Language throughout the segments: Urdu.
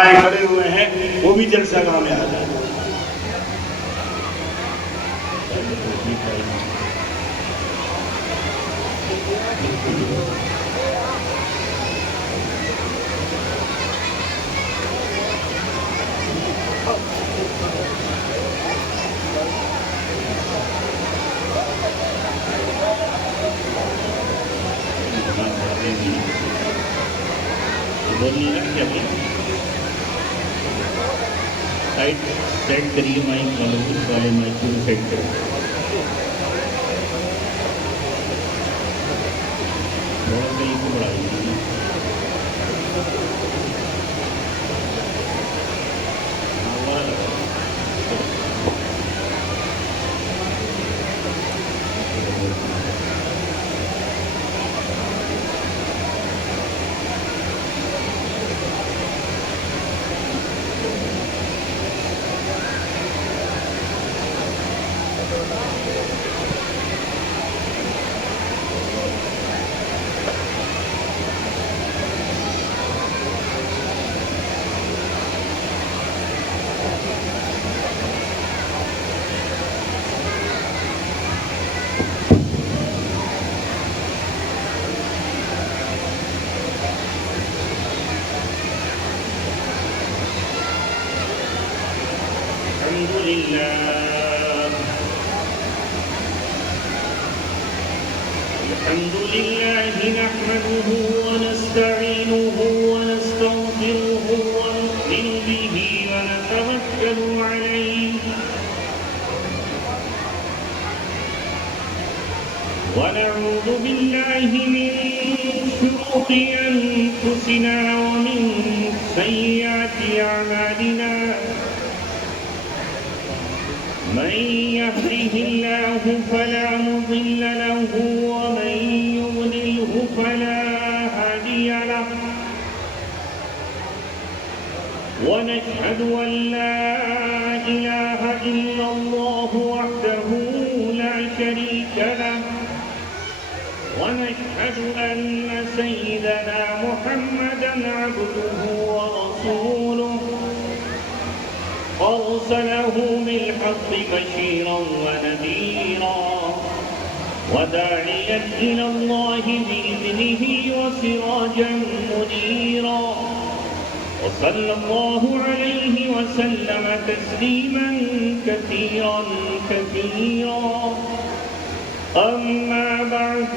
کھڑے ہوئے ہیں وہ بھی جلسہ گاہ میں آ جائیں. سائٹ سیٹ کریے مائک والے مائک کو سیٹ کریں. تھوڑا سا یہ کو بڑھائیے. الحمد لله نحمده ونستعينه ونستغفره ونؤمن به ونتوكل عليه ونعوذ بالله من شرور أنفسنا ومن سيئات أعمالنا من يهده الله فلا مضل له ومن يضلله فلا هادي له ونشهد أن لا إله إلا الله وحده لا شريك له ونشهد أن سيدنا محمدا عبده ورسوله أرسله بالحق بشيرا ونذيرا وداعيا إلى الله بإذنه وسراجا منيرا وصلى الله عليه وسلم تسليما كثيرا كثيرا. أما بعد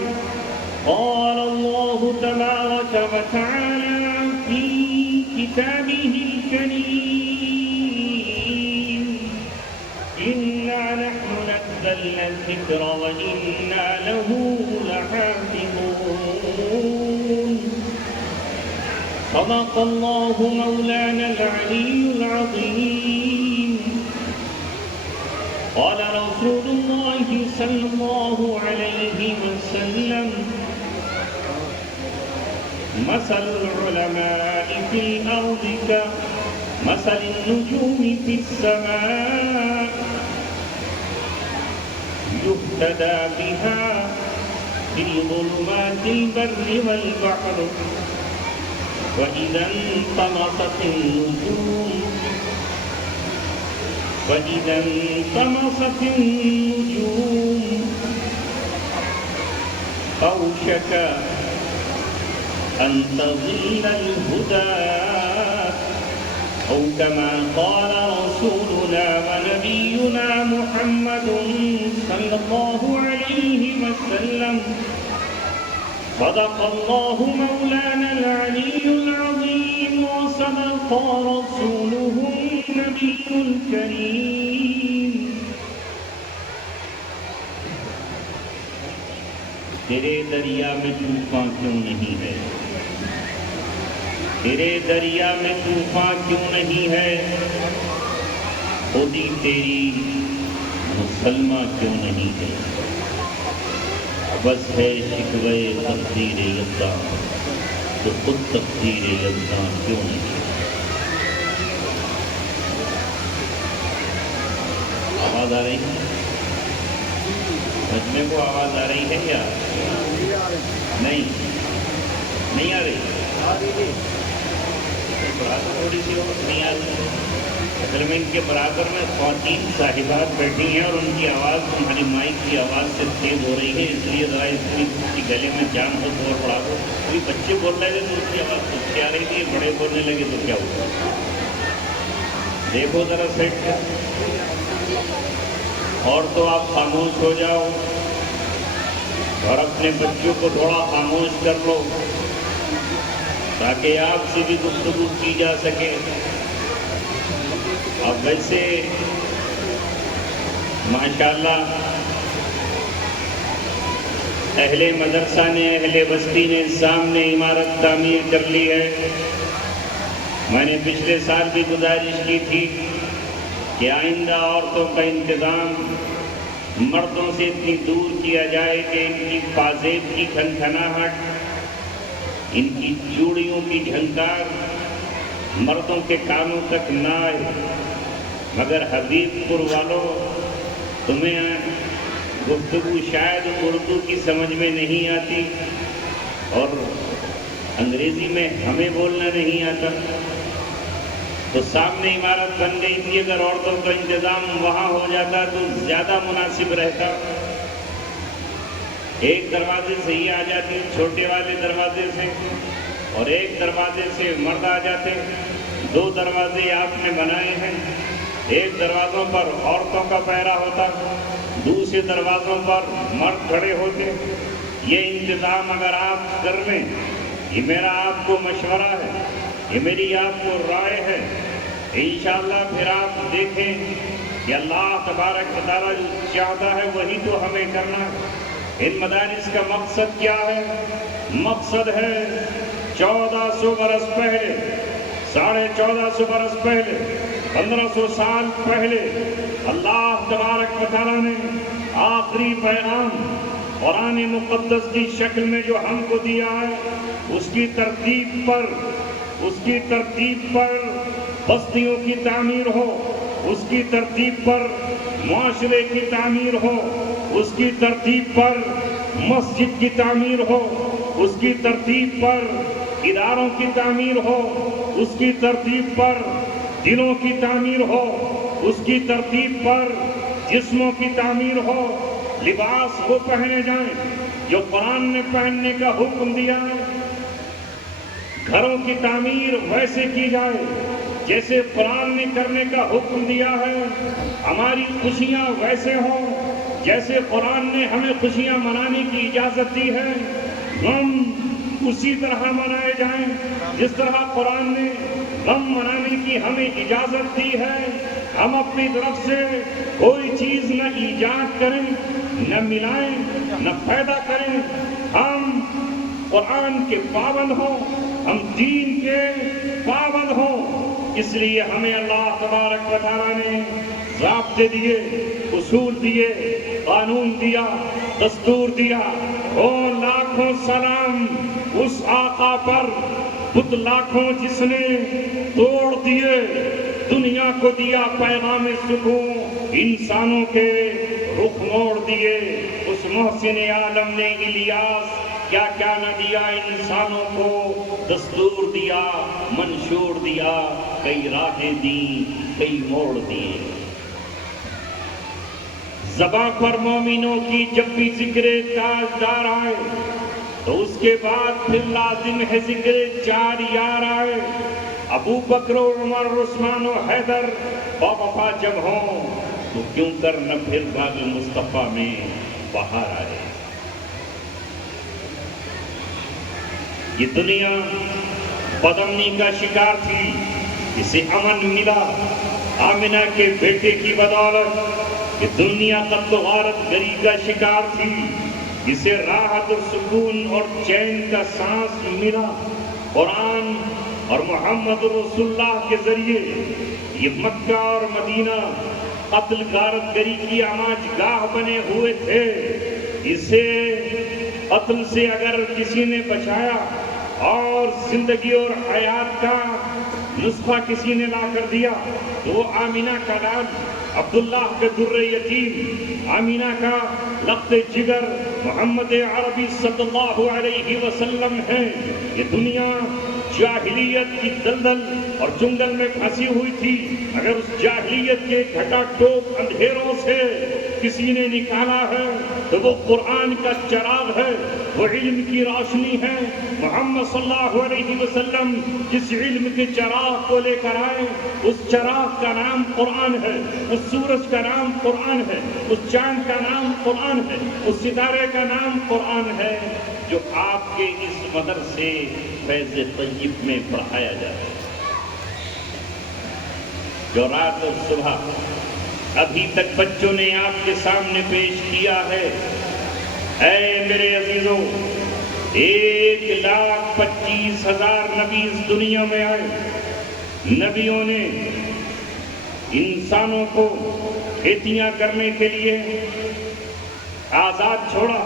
قال الله تبارك وتعالى في كتابه الكريم إنا نحن نزلنا الذكر وإنا له لحافظون. صدق الله مولانا العلي العظيم. قال رسول الله صلى الله عليه وسلم مثل العلماء في الأرض كمثل النجوم في السماء يهتدى بها في ظلمات البر والبحر وإذا انطمست النجوم أوشك أن تضل الهدى أو كما قال رسولنا ونبينا محمد صلى الله عليه وسلم. صدق الله مولانا العلي العظيم وصدق رسوله النبي الكريم. تیرے دریا میں طوفان کیوں نہیں ہے؟ تیرے دریا میں طوفان کیوں نہیں ہے؟ خودی تیری مسلمہ کیوں نہیں ہے؟ بس ہے شکوے تقدیر یزداں تو خود تقدیر یزداں کیوں نہیں؟ آواز آ رہی ہے؟ مجمع کو آواز آ رہی ہے کیا؟ نہیں آ رہی. پڑھا دو تھوڑی سی اور نہیں آتی. اصل میں ان کے برابر میں خواتین صاحبات بیٹھی ہیں اور ان کی آواز تمہاری مائک کی آواز سے تیز ہو رہی ہے, اس لیے ذرا اس کی گلے میں جان کو اور پڑھا دو. کوئی بچے بول رہے تھے تو اس کی آواز کچھ کیا رہی تھی, بڑے بولنے لگے تو کیا ہوا. دیکھو ذرا سیٹ کر, اور تو آپ خاموش ہو جاؤ اور اپنے بچوں کو تھوڑا خاموش کر لو تاکہ آپ سے بھی گفتگو کی جا سکے. اور ویسے ماشاءاللہ اہل مدرسہ نے, اہل بستی نے سامنے عمارت تعمیر کر لی ہے. میں نے پچھلے سال بھی گزارش کی تھی کہ آئندہ عورتوں کا انتظام مردوں سے اتنی دور کیا جائے کہ ان کی پازیب کی کھنکھناہٹ, ان کی چوڑیوں کی جھنکار مردوں کے کانوں تک نہ آئے. مگر حبیب پور والوں, تمہیں گفتگو شاید اردو کی سمجھ میں نہیں آتی اور انگریزی میں ہمیں بولنا نہیں آتا, تو سامنے عمارت بن گئی تھی. اگر عورتوں کا انتظام وہاں ہو جاتا تو زیادہ مناسب رہتا. ایک دروازے سے ہی آ جاتی, چھوٹے والے دروازے سے, اور ایک دروازے سے مرد آ جاتے. دو دروازے آپ نے بنائے ہیں, ایک دروازوں پر عورتوں کا پہرا ہوتا, دوسرے دروازوں پر مرد کھڑے ہوتے. یہ انتظام اگر آپ کر لیں, یہ میرا آپ کو مشورہ ہے, یہ میری آپ کو رائے ہے, انشاءاللہ پھر آپ دیکھیں کہ اللہ تبارک و تعالیٰ جو چاہتا ہے وہی تو ہمیں کرنا ہے. ان مدارس کا مقصد کیا ہے؟ مقصد ہے 1400 برس پہلے, 1450 برس پہلے, 1500 سال پہلے اللہ تبارک و تعالیٰ نے آخری پیغام قرآن مقدس کی شکل میں جو ہم کو دیا ہے, اس کی ترتیب پر بستیوں کی تعمیر ہو, اس کی ترتیب پر معاشرے کی تعمیر ہو, اس کی ترتیب پر مسجد کی تعمیر ہو, اس کی ترتیب پر اداروں کی تعمیر ہو, اس کی ترتیب پر دلوں کی تعمیر ہو, اس کی ترتیب پر جسموں کی تعمیر ہو. لباس وہ پہنے جائیں جو قرآن نے پہننے کا حکم دیا ہے. گھروں کی تعمیر ویسے کی جائے جیسے قرآن نے کرنے کا حکم دیا ہے. ہماری خوشیاں ویسے ہوں جیسے قرآن نے ہمیں خوشیاں منانے کی اجازت دی ہے. غم اسی طرح منائے جائیں جس طرح قرآن نے غم منانے کی ہمیں اجازت دی ہے. ہم اپنی طرف سے کوئی چیز نہ ایجاد کریں, نہ ملائیں, نہ پیدا کریں. ہم قرآن کے پابند ہوں, ہم دین کے پابند ہوں. اس لیے ہمیں اللہ تبارک و تعالیٰ نے ضابطے دیے, اصول دیے, قانون دیا, دستور دیا. او لاکھوں سلام اس آقا پر, بت لاکھوں جس نے توڑ دیے, دنیا کو دیا پیغام سکون, انسانوں کے رخ موڑ دیے. اس محسن عالم نے الیاس کیا کیا نہ دیا, انسانوں کو دستور دیا, منشور دیا, کئی راہیں دیں, کئی موڑ دیے. زباں پر مومنوں کی جب بھی ذکر تاجدار آئے تو اس کے بعد پھر لازم ہے ذکر 4 یار آئے. ابو بکر و عمر, عثمان و حیدر باوفا جب ہوں تو کیوں کر نہ پھر باغ مصطفیٰ میں بہار آئے. یہ دنیا بدامنی کا شکار تھی, اسے امن ملا آمنہ کے بیٹے کی بدولت. یہ دنیا قتل و غارت گری کا شکار تھی, اسے راحت اور سکون اور چین کا سانس ملا. قرآن اور محمد رسول اللہ کے ذریعے یہ مکہ اور مدینہ قتل غارت گری کی آماج گاہ بنے ہوئے تھے. اسے قتل سے اگر کسی نے بچایا اور زندگی اور حیات کا نسخہ کسی نے لا کر دیا تو وہ آمینہ کا لال, عبداللہ کا در یتیم, آمینہ کا لخت جگر محمد عربی صلی اللہ علیہ وسلم ہے. یہ دنیا جاہلیت کی دلدل اور جنگل میں پھنسی ہوئی تھی، اگر اس جاہلیت کے گھٹا ٹوپ اندھیروں سے کسی نے نکالا ہے تو وہ قرآن کا چراغ ہے، وہ علم کی روشنی ہے۔ محمد صلی اللہ علیہ وسلم جس علم کے چراغ کو لے کر آئے، اس چراغ کا نام قرآن ہے، اس سورج کا نام قرآن ہے، اس چاند کا نام قرآن ہے، اس ستارے کا نام قرآن ہے، جو آپ کے اس مدرسے فیض طیب میں پڑھایا جاتا ہے، جو رات اور صبح ابھی تک بچوں نے آپ کے سامنے پیش کیا ہے۔ اے میرے عزیزوں، 1,25,000 نبی اس دنیا میں آئے، نبیوں نے انسانوں کو کھیتیاں کرنے کے لیے آزاد چھوڑا،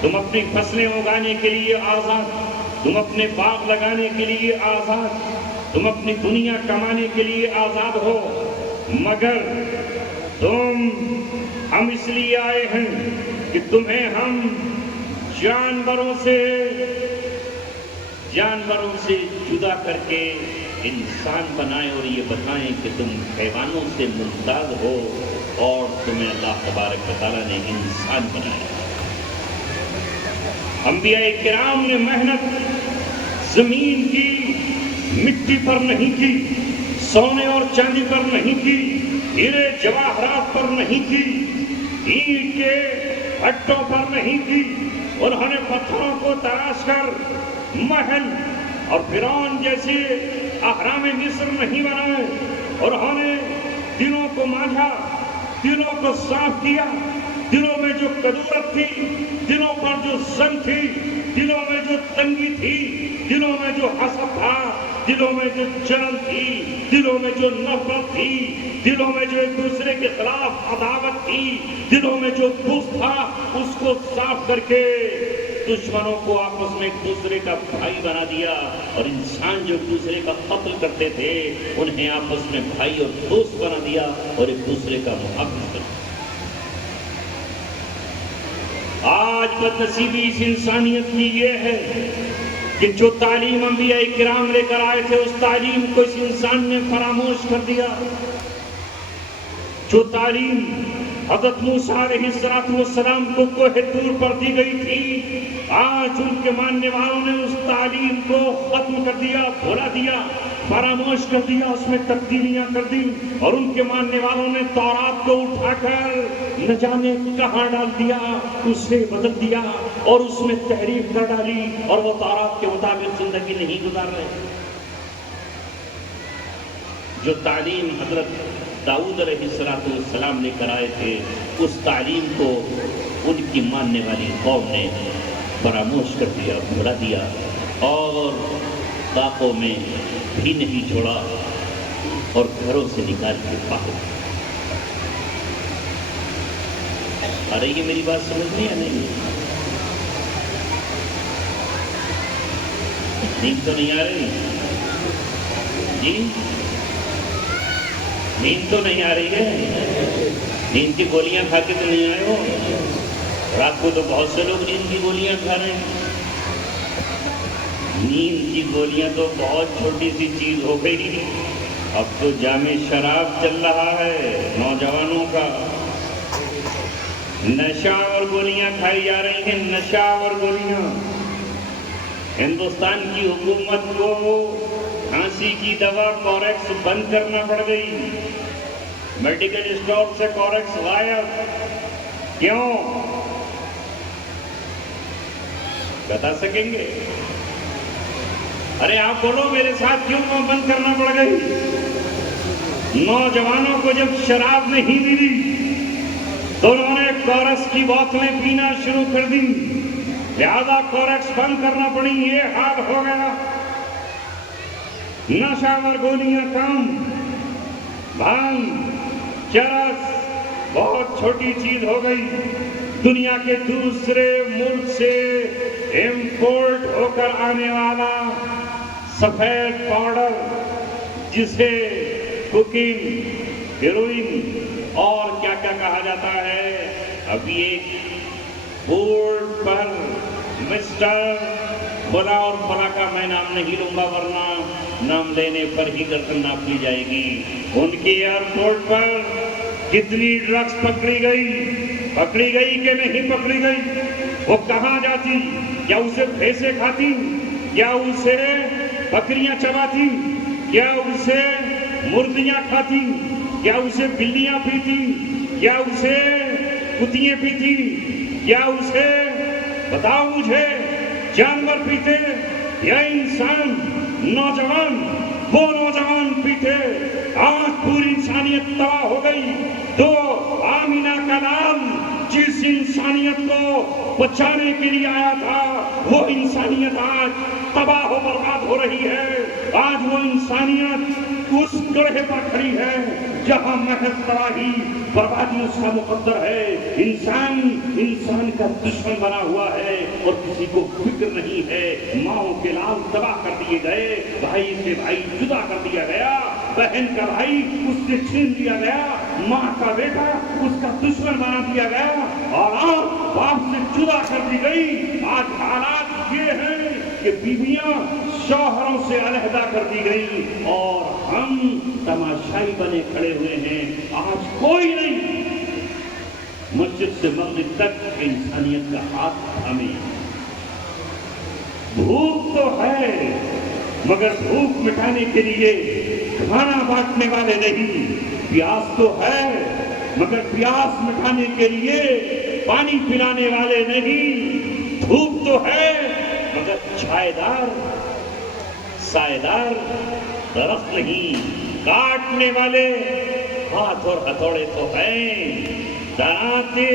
تم اپنی فصلیں اگانے کے لیے آزاد، تم اپنے باغ لگانے کے لیے آزاد، تم اپنی دنیا کمانے کے لیے آزاد ہو، مگر ہم اس لیے آئے ہیں کہ تمہیں ہم جانوروں سے جدا کر کے انسان بنائیں اور یہ بتائیں کہ تم حیوانوں سے ممتاز ہو، اور تمہیں اللہ تبارک و تعالیٰ نے انسان بنایا۔ انبیاء کرام نے محنت زمین کی مٹی پر نہیں کی، سونے اور چاندی پر نہیں کی، ہیرے جواہرات پر نہیں کی، اینٹ کے ہٹوں پر نہیں کی، انہوں نے پتھروں کو تراش کر محل اور فرعون جیسے اہرام مصر نہیں بنائے، انہوں نے دلوں کو مانجھا، دلوں کو صاف کیا، دلوں میں جو کدورت تھی، دلوں پر جو زنگ تھی، دلوں میں جو تنگی تھی، دلوں میں جو حسد تھا، دلوں میں جو جلن تھی، دلوں میں جو نفرت تھی، دلوں میں جو ایک دوسرے کے خلاف عداوت تھی، دلوں میں جو بغض تھا، اس کو صاف کر کے دشمنوں کو آپس میں ایک دوسرے کا بھائی بنا دیا، اور انسان جو ایک دوسرے کا قتل کرتے تھے انہیں آپس میں بھائی اور دوست بنا دیا اور ایک دوسرے کا محافظ کر دیا۔ آج بدنصیبی اس انسانیت کی یہ ہے کہ جو تعلیم انبیاء کرام لے کر آئے تھے، اس تعلیم کو اس انسان نے فراموش کر دیا۔ جو تعلیم حضرت موسیٰ علیہ السلام کو کوہ طور پر دی گئی تھی، آج ان کے ماننے والوں نے اس تعلیم کو ختم کر دیا، بھلا دیا، فراموش کر دیا، اس میں تبدیلیاں کر دی، اور ان کے ماننے والوں نے تورات کو اٹھا کر نہ جانے کہاں ڈال دیا، اسے بدل دیا اور اس میں تحریف کر ڈالی، اور وہ تورات کے مطابق زندگی نہیں گزار رہے۔ جو تعلیم حضرت داؤد علیہ السلام لے کر آئے تھے، اس تعلیم کو ان کی ماننے والی قوم نے فراموش کر دیا، بھلا دیا، اور باغوں میں بھی نہیں چھوڑا اور گھروں سے نکال کے باہر۔ آ رہی ہے میری بات سمجھ میں یا نہیں؟ نیند تو نہیں آ رہی جی؟ نیند تو نہیں آ رہی ہے؟ نیند کی گولیاں کھا کے تو نہیں آئے ہو؟ رات کو تو بہت سے لوگ نیند کی گولیاں کھا رہے ہیں۔ نیند کی گولیاں تو بہت چھوٹی سی چیز ہو گئی، اب تو جام شراب چل رہا ہے نوجوانوں کا، نشہ اور گولیاں کھائی جا رہی ہیں، نشہ اور گولیاں۔ ہندوستان کی حکومت کو کھانسی کی دوا کوریکس بند کرنا پڑ گئی، میڈیکل اسٹور سے کوریکس غائب۔ کیوں؟ بتا سکیں گے؟ ارے آپ بولو میرے ساتھ، کیوں بند کرنا پڑ گئی؟ نوجوانوں کو جب شراب نہیں ملی تو انہوں نے کوریکس کی بوتلیں پینا شروع کر دی، لہذا کوریکس بند کرنا پڑی، یہ حال ہو گیا۔ نشہ اور گولیاں کم، بھنگ، چرس بہت چھوٹی چیز ہو گئی۔ دنیا کے دوسرے ملک سے امپورٹ ہو کر آنے والا سفید پاؤڈر، جسے کوکین، ہیروئن اور کیا کیا کہا جاتا ہے، ابھی ایک بورڈ پر مسٹر فلاں اور فلاں کا میں نام نہیں لوں گا ورنہ نام لینے پر ہی گردن ناپ لی جائے گی. ان کی ایئرپورٹ پر کتنی ڈرگس پکڑی گئی کہ نہیں پکڑی گئی؟ وہ کہاں جاتی؟ کیا اسے بھینسیں کھاتی؟ کیا اسے بکریاں چباتی؟ کیا اسے مرغیاں کھاتی؟ کیا اسے بلیاں پیتی؟ کیا اسے کتیاں پیتی؟ کیا اسے بتاؤ مجھے جانور پیتے یا انسان؟ نوجوان، وہ نوجوان پیتے. آج پوری انسانیت تباہ ہو گئی. تو آمینہ کا لال جس انسانیت کو بچانے کے لیے آیا تھا وہ انسانیت آج تباہ و برباد ہو رہی ہے. آج وہ انسانیت اس گڑھے پر کھڑی ہے جہاں محض تباہی بربادی اس کا مقدر ہے. انسان کا دشمن بنا ہوا ہے اور کسی کو فکر نہیں ہے. ماؤں کے لال تباہ کر دیے گئے، بھائی سے بھائی جدا کر دیا گیا، بہن کا بھائی اس سے چھین دیا گیا، ماں کا بیٹا اس کا دشمن بنا دیا گیا اور آپ باپ سے جدا کر دی گئی. آج حالات یہ ہیں کہ بیویاں شوہروں سے علیحدہ کر دی گئی اور ہم تماشائی بنے کھڑے ہوئے ہیں. آج کوئی نہیں مسجد سے مغرب تک انسانیت کا ہاتھ تھامے. بھوک تو ہے مگر بھوک مٹانے کے لیے کھانا بانٹنے والے نہیں. پیاس تو ہے مگر پیاس مٹانے کے لیے پانی پلانے والے نہیں. دھوپ تو ہے مگر چھائیدار سائیدار درخت نہیں. کاٹنے والے ہاتھ اور ہتھوڑے تو ہیں، ڈراتے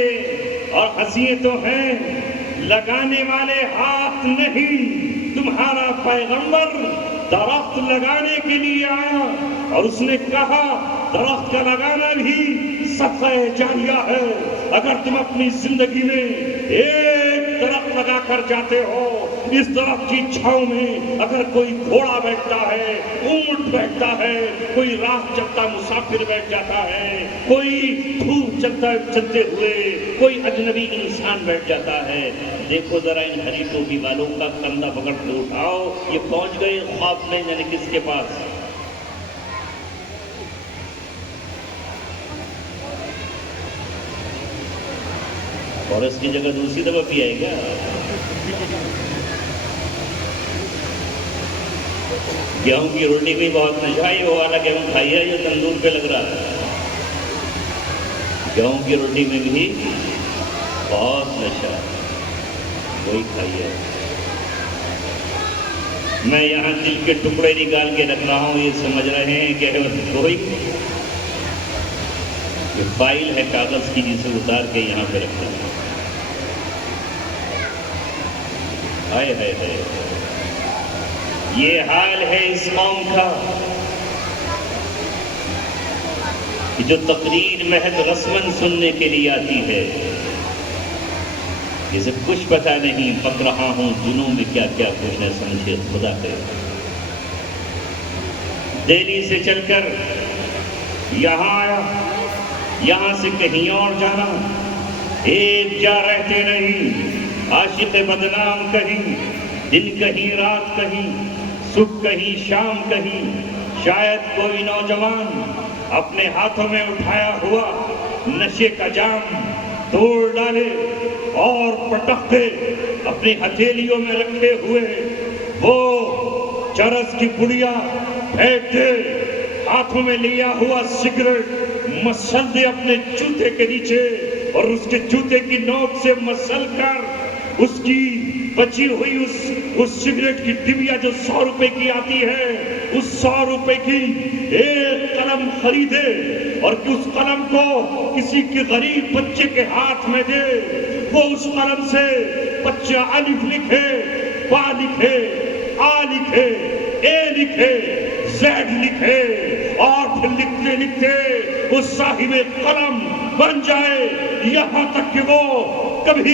اور ہنسیے تو ہیں، لگانے والے ہاتھ نہیں. تمہارا پیغمبر درخت لگانے کے لیے آیا اور اس نے کہا درخت کا لگانا بھی صدقہ جاریہ ہے. اگر تم اپنی زندگی میں ایک درخت لگا کر جاتے ہو، اس درخت کی چھاؤں میں اگر کوئی گھوڑا بیٹھتا ہے، اونٹ بیٹھتا ہے، کوئی راہ چلتا مسافر بیٹھ جاتا ہے، کوئی دھوپ چلتے ہوئے کوئی اجنبی انسان بیٹھ جاتا ہے، دیکھو ذرا ان ہری ٹوپی والوں کا کندھا پکڑ کے اٹھاؤ، یہ پہنچ گئے خواب میں یعنی کس کے پاس؟ اور اس کی جگہ دوسری دفعہ بھی آئے گا. گیہوں کی روٹی بھی بہت نشہ ہے، وہ والا گیہوں کھائیے جو تندور پہ لگ رہا ہے. گیہوں کی روٹی میں بھی بہت نشہ ہے، وہی کھائیے. میں یہاں دل کے ٹکڑے نکال کے رکھ رہا ہوں، یہ سمجھ رہے ہیں کہ کوئی فائل ہے کاغذ کی جسے اتار کے یہاں پہ رکھ رہا ہوں. ہائے ہائے ہائے، یہ حال ہے اس قوم کا کہ جو تقریر محض رسماً سننے کے لیے آتی ہے. جسے کچھ پتہ نہیں، پک رہا ہوں دنوں میں کیا کیا کچھ ہے، سمجھے خدا ہے. دہلی سے چل کر یہاں آیا، یہاں سے کہیں اور جانا، ایک جا رہتے نہیں. عاشق بدنام کہیں، دن کہیں رات کہیں، صبح کہیں شام کہیں. شاید کوئی نوجوان اپنے ہاتھوں میں اٹھایا ہوا نشے کا جام توڑ ڈالے اور پٹختے اپنی ہتھیلیوں میں رکھے ہوئے وہ چرس کی پڑیا پھینک دے، ہاتھوں میں لیا ہوا سگریٹ مسل دے اپنے جوتے کے نیچے اور اس کے جوتے کی نوک سے مسل کر اس کی بچی ہوئی اس سگریٹ کی ڈبیا جو 100 روپے کی آتی ہے، اس 100 روپے کی ایک قلم خریدے اور اس قلم کو کسی کے غریب بچے کے ہاتھ میں دے. وہ اس قلم سے بچہ الف لکھے، با لکھے، آ لکھے، اے لکھے، زیڈ لکھے اور پھر لکھتے لکھتے اس صاحب قلم بن جائے، یہاں تک کہ وہ کبھی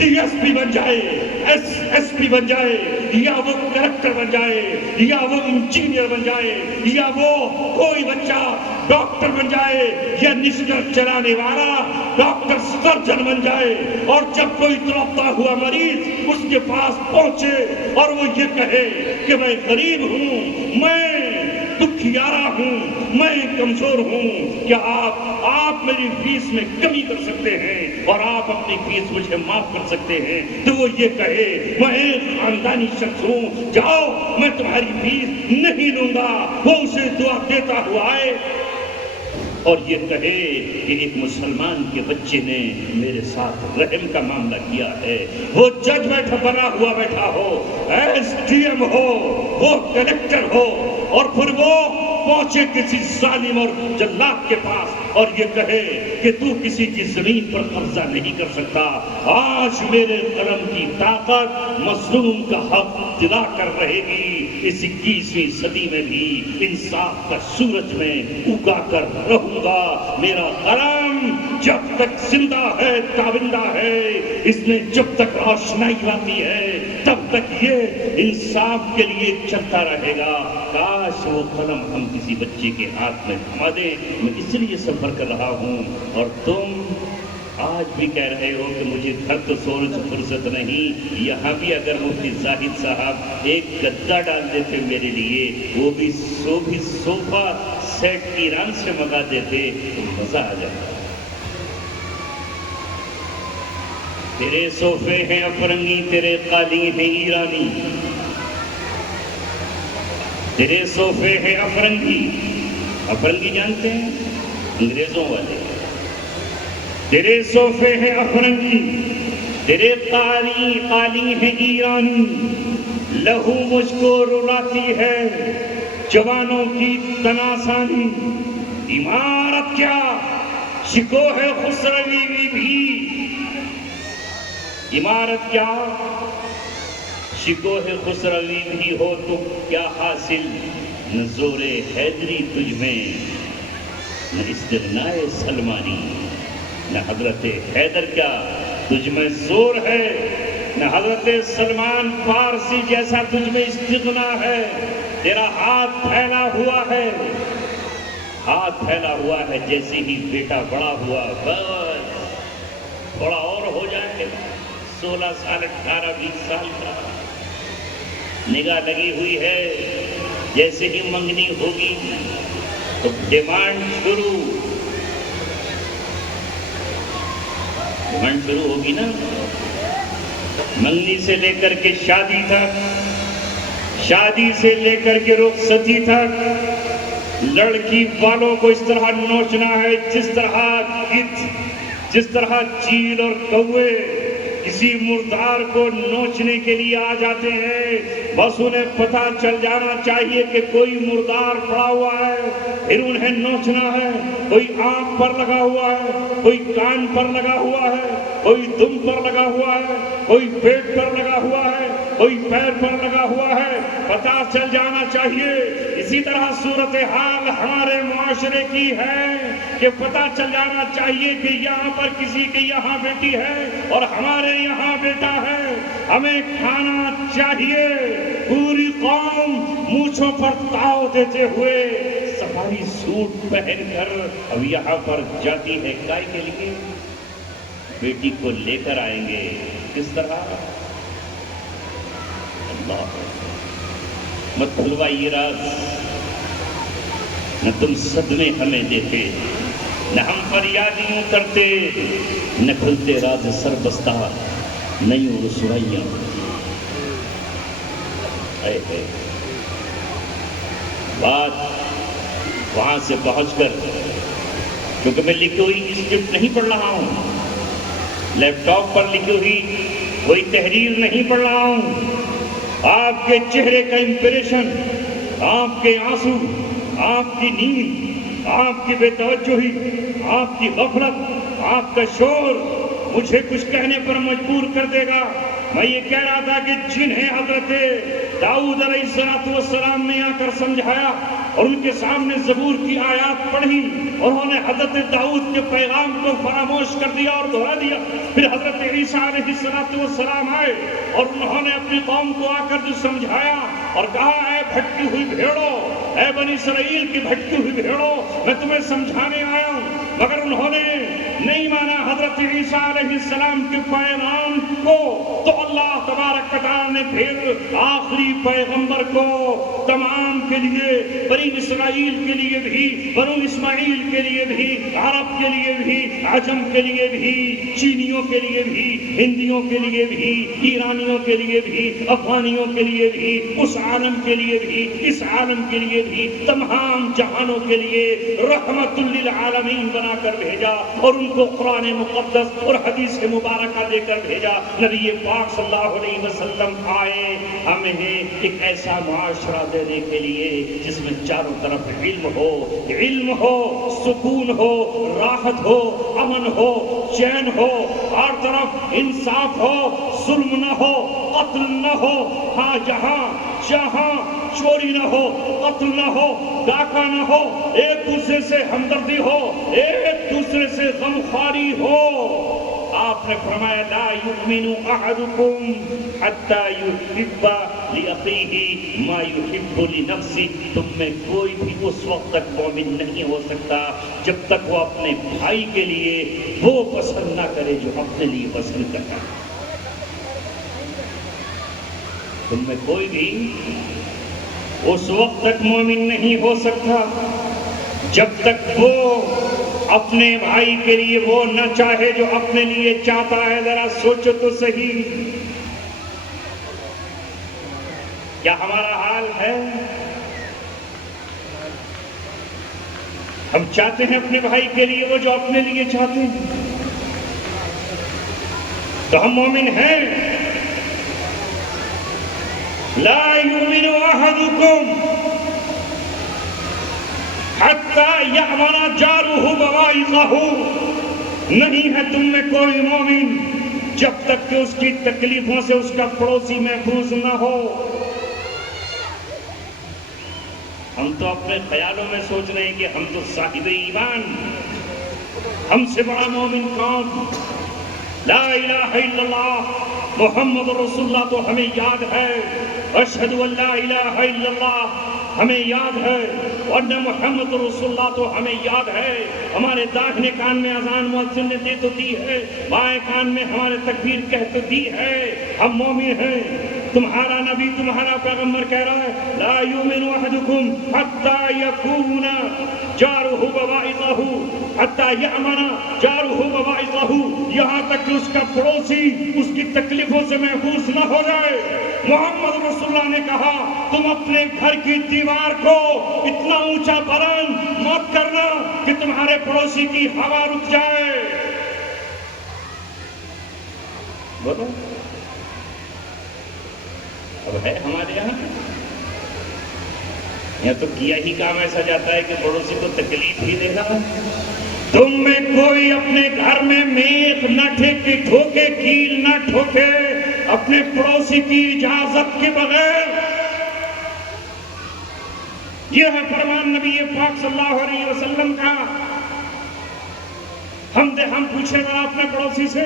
ڈی ایس پی بن جائے، ایس پی بن جائے، یا وہ کلکٹر بن جائے، یا وہ انجینئر بن جائے، یا وہ کوئی بچہ ڈاکٹر بن جائے، یا نشتر چلانے والا ڈاکٹر سرجن بن جائے، اور جب کوئی تڑپتا ہوا مریض اس کے پاس پہنچے اور وہ یہ کہے کہ میں غریب ہوں، میں دکھیارا ہوں، میں کمزور ہوں، کیا آپ میری فیس میں کمی کر سکتے ہیں اور آپ اپنی فیس مجھے معاف کر سکتے ہیں، تو وہ یہ کہے میں ایک خاندانی شخص ہوں، جاؤ میں تمہاری فیس نہیں لوں گا، وہ اسے دعا دیتا ہوا آئے اور یہ کہے کہ ایک مسلمان کے بچے نے میرے ساتھ رحم کا معاملہ کیا ہے، وہ جج بنا ہوا بیٹھا ہو، ایس ڈی ایم ہو، وہ کلیکٹر ہو، اور پھر وہ پہنچے کسی ظالم اور جلاد کے پاس اور یہ کہے کہ تو کسی کی زمین پر قبضہ نہیں کر سکتا، آج میرے قلم کی طاقت مظلوم کا حق دلا کر رہے گی، اس 21ویں صدی میں بھی انصاف کا سورج میں اگا کر رہوں گا، میرا قلم جب تک زندہ ہے تابندہ ہے، اس میں جب تک روشنائی آتی ہے تب تک یہ انصاف کے لیے چلتا رہے گا۔ کاش وہ قلم ہم کسی بچے کے ہاتھ میں تھما دیں۔ میں اس لیے سفر کر رہا ہوں اور تم آج بھی کہہ رہے ہو کہ مجھے گھر تو سونے سے فرصت نہیں، یہاں بھی اگر مفتی زاہد صاحب ایک گدا ڈال دیتے میرے لیے، وہ بھی صوفہ سیٹ ایران سے منگا دیتے تو مزہ آ جاتا۔ تیرے صوفے ہیں افرنگی، تیرے قالین ہیں ایرانی، تیرے صوفے ہیں افرنگی، افرنگی جانتے ہیں انگریزوں والے، تیرے صوفے ہیں افرنگی، تیرے قالی ہیں ایرانی، لہو مجھ کو رلاتی ہے جوانوں کی تناسانی، عمارت کیا شکوہ خسروی بھی، عمارت کیا شکوہ خسروی بھی ہو تو کیا حاصل، نہ زور حیدری تجھ میں نہ استغناء سلمانی، نہ حضرت حیدر کیا تجھ میں زور ہے، نہ حضرت سلمان فارسی جیسا تجھ میں استغنا ہے، تیرا ہاتھ پھیلا ہوا ہے، ہاتھ پھیلا ہوا ہے جیسے ہی بیٹا بڑا ہوا، بس تھوڑا اور ہو جائے، 16 سال 18 20 سال کا، نگاہ لگی ہوئی ہے، جیسے ہی منگنی ہوگی تو ڈیمانڈ شروع ہوگی نا، منگنی سے لے کر کے شادی تک، شادی سے لے کر کے رخصتی تک، لڑکی والوں کو اس طرح نوچنا ہے جس طرح چیل اور کوے کسی مردار کو نوچنے کے لیے آ جاتے ہیں، بس انہیں پتہ چل جانا چاہیے کہ کوئی مردار پڑا ہوا ہے، پھر انہیں نوچنا ہے، کوئی آنکھ پر لگا ہوا ہے، کوئی کان پر لگا ہوا ہے، کوئی دم پر لگا ہوا ہے، کوئی پیٹ پر لگا ہوا ہے، کوئی پیر پر لگا ہوا ہے، پتہ چل جانا چاہیے۔ اسی طرح صورتحال ہمارے معاشرے کی ہے کہ پتہ چل جانا چاہیے کہ یہاں پر کسی کے یہاں بیٹی ہے اور ہمارے یہاں بیٹا ہے، ہمیں کھانا چاہیے۔ پوری قوم مونچھوں پر تاؤ دیتے ہوئے سفاری سوٹ پہن کر اب یہاں پر جاتی ہے، کائے کے لیے بیٹی کو لے کر آئیں گے، کس طرح؟ اللہ مت کھلوائیے راز، نہ تم صدمے ہمیں دیتے، نہ ہم فریادیوں کرتے، نہ کھلتے راز سر بستہ، نہیں رسوائیاں اے بات وہاں سے پہنچ کر، کیونکہ میں لکھی ہوئی اسکرپٹ نہیں پڑھ رہا ہوں، لیپ ٹاپ پر لکھی ہوئی کوئی تحریر نہیں پڑھ رہا ہوں، آپ کے چہرے کا امپریشن، آپ کے آنسو، آپ کی نیند، آپ کی بے توجہی، آپ کی غفلت، آپ کا شور مجھے کچھ کہنے پر مجبور کر دے گا۔ میں یہ کہہ رہا تھا کہ جنہیں حضرت داؤد علیہ السلام نے آ کر سمجھایا اور ان کے سامنے زبور کی آیات پڑھی، اور انہوں نے حضرت داؤد کے پیغام کو فراموش کر دیا اور دہرا دیا۔ پھر حضرت عیسیٰ علیہ السلام آئے اور انہوں نے اپنی قوم کو آ کر جو سمجھایا اور کہا، اے بھٹکی ہوئی بھیڑوں، اے بنی اسرائیل کی بھٹکی ہوئی بھیڑوں، میں تمہیں سمجھانے آیا ہوں، مگر انہوں نے نہیں مانا حضرت عیسیٰ علیہ السلام کے پیغام کو۔ تو اللہ تبارک و تعالیٰ نے پھر آخری پیغمبر کو تمام کے لیے، بنی اسرائیل کے لیے بھی، بنو اسماعیل کے لیے بھی، عرب کے لیے بھی، عجم کے لیے بھی، چینیوں کے لیے بھی، ہندیوں کے لیے بھی، ایرانیوں کے لیے بھی، افغانیوں کے لیے بھی، اس عالم کے لیے بھی، اس عالم کے لیے بھی، تمام جہانوں کے لیے رحمت للعالمین بنا کر بھیجا، اور ان کو قرآن مقدس اور حدیث مبارکہ دے کر بھیجا۔ نبی پاک صلی اللہ علیہ وسلم آئے ہمیں ایک ایسا معاشرہ دینے کے لیے جس میں چاروں طرف علم ہو، سکون ہو، راحت ہو، امن ہو، چین ہو، ہر طرف انصاف ہو، ظلم نہ ہو، قتل نہ ہو، ہاں جہاں چوری نہ ہو، قتل نہ ہو، ڈاکہ نہ ہو، ایک دوسرے سے ہمدردی ہو، ایک دوسرے سے غمخواری ہو۔ آپ نے فرمایا، لا یؤمن احدکم حتی یحب لأخیہ ما یحب لنفسہ، تم میں کوئی بھی اس وقت تک مومن نہیں ہو سکتا جب تک وہ اپنے بھائی کے لیے وہ پسند نہ کرے جو اپنے لیے پسند کرتا ہے۔ تم میں کوئی بھی اس وقت تک مومن نہیں ہو سکتا جب تک وہ اپنے بھائی کے لیے وہ نہ چاہے جو اپنے لیے چاہتا ہے۔ ذرا سوچو تو صحیح، کیا ہمارا حال ہے؟ ہم چاہتے ہیں اپنے بھائی کے لیے وہ جو اپنے لیے چاہتے ہیں، تو ہم مومن ہیں؟ لا یؤمن احدکم حتی یأمن جارہ بوائقہ، نہیں ہے تم میں کوئی مومن جب تک کہ اس کی تکلیفوں سے اس کا پڑوسی محفوظ نہ ہو۔ ہم تو اپنے خیالوں میں سوچ رہے ہیں کہ ہم تو صاحب ایمان، ہم سے بڑا مومن کون؟ لا الہ الا اللہ محمد رسول اللہ تو ہمیں یاد ہے، اشہد ان لا الہ الا اللہ ہمیں یاد ہے، ورنہ محمد رسول اللہ تو ہمیں یاد ہے۔ ہمارے داہنے کان میں اذان مؤذن نے دے تو دی ہے، بائیں کان میں ہمارے تکبیر کہہ تو دی ہے، ہم مومن ہیں۔ تمہارا نبی، تمہارا پیغمبر کہہ رہا ہے، لا یؤمن احدکم حتی یکون جارہ بوائقہ، حتی یأمن جارہ بوائقہ، یہاں تک کہ اس کا پڑوسی اس کی تکلیفوں سے محفوظ نہ ہو جائے۔ محمد رسول اللہ نے کہا، تم اپنے گھر کی دیوار کو اتنا اونچا بلند مت کرنا کہ تمہارے پڑوسی کی ہوا رک جائے۔ بولو، اب ہے ہمارے یہاں تو کیا ہی کام ایسا جاتا ہے کہ پڑوسی کو تکلیف ہی دینا۔ تم میں کوئی اپنے گھر میں میخ نہ ٹھوکے، کیل نہ ٹھوکے اپنے پڑوسی کی اجازت کے بغیر۔ یہ ہے فرمان نبی پاک صلی اللہ علیہ وسلم کا۔ ہم پوچھے گا اپنے پڑوسی سے،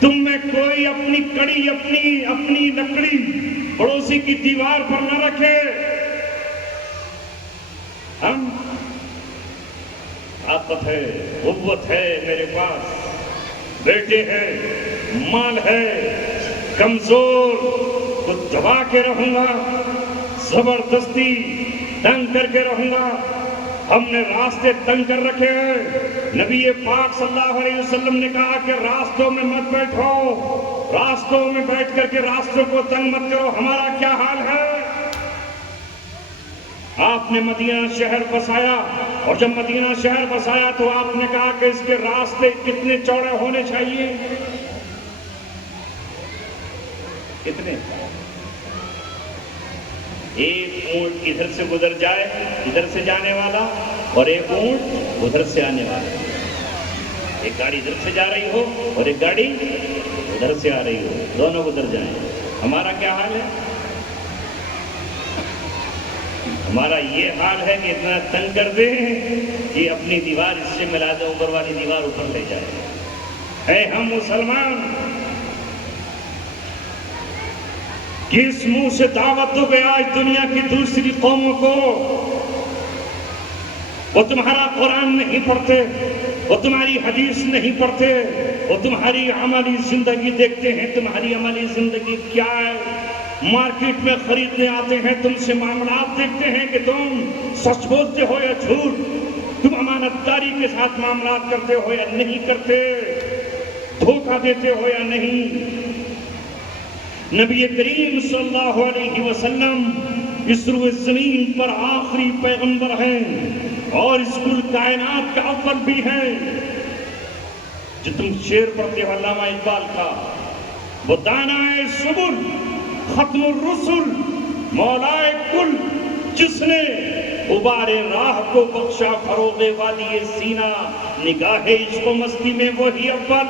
تم میں کوئی اپنی کڑی، اپنی لکڑی پڑوسی کی دیوار پر نہ رکھے۔ ہم طاقت ہے، قوت ہے میرے پاس، بیٹے ہیں، مال ہے، کمزور کو دبا کے رہوں گا، زبردستی تنگ کر کے رہوں گا۔ ہم نے راستے تنگ کر رکھے ہیں۔ نبی پاک صلی اللہ علیہ وسلم نے کہا کہ راستوں میں مت بیٹھو، راستوں میں بیٹھ کر کے راستوں کو تنگ مت کرو۔ ہمارا کیا حال ہے؟ آپ نے مدینہ شہر بسایا، اور جب مدینہ شہر بسایا تو آپ نے کہا کہ اس کے راستے کتنے چوڑے ہونے چاہیے؟ کتنے؟ ایک اونٹ ادھر سے گزر جائے، ادھر سے جانے والا، اور ایک اونٹ ادھر سے آنے والا۔ ایک گاڑی ادھر سے جا رہی ہو اور ایک گاڑی ادھر سے آ رہی ہو، دونوں گزر جائیں۔ ہمارا کیا حال ہے؟ ہمارا یہ حال ہے کہ اتنا تنگ کر دیں کہ اپنی دیوار اس سے ملا دے، اوپر والی دیوار اوپر لے جائے۔ اے ہم مسلمان، کس منہ سے دعوت دو گے آج دنیا کی دوسری قوموں کو؟ وہ تمہارا قرآن نہیں پڑھتے، وہ تمہاری حدیث نہیں پڑھتے، وہ تمہاری عملی زندگی دیکھتے ہیں۔ تمہاری عملی زندگی کیا ہے؟ مارکیٹ میں خریدنے آتے ہیں، تم سے معاملات دیکھتے ہیں کہ تم سچ بولتے ہو یا جھوٹ، تم امانت داری کے ساتھ معاملات کرتے ہو یا نہیں کرتے، دھوکہ دیتے ہو یا نہیں۔ نبی کریم صلی اللہ علیہ وسلم اس روئے زمین پر آخری پیغمبر ہیں اور اس کل کائنات کا اول بھی ہیں۔ جو تم شعر پڑھتے ہو علامہ اقبال کا، وہ دانائے سبل، ختم الرسل، مولائے کل، جس نے غبار راہ کو بخشا فروغ وادی سینہ، نگاہ عشق و مستی میں وہی اول،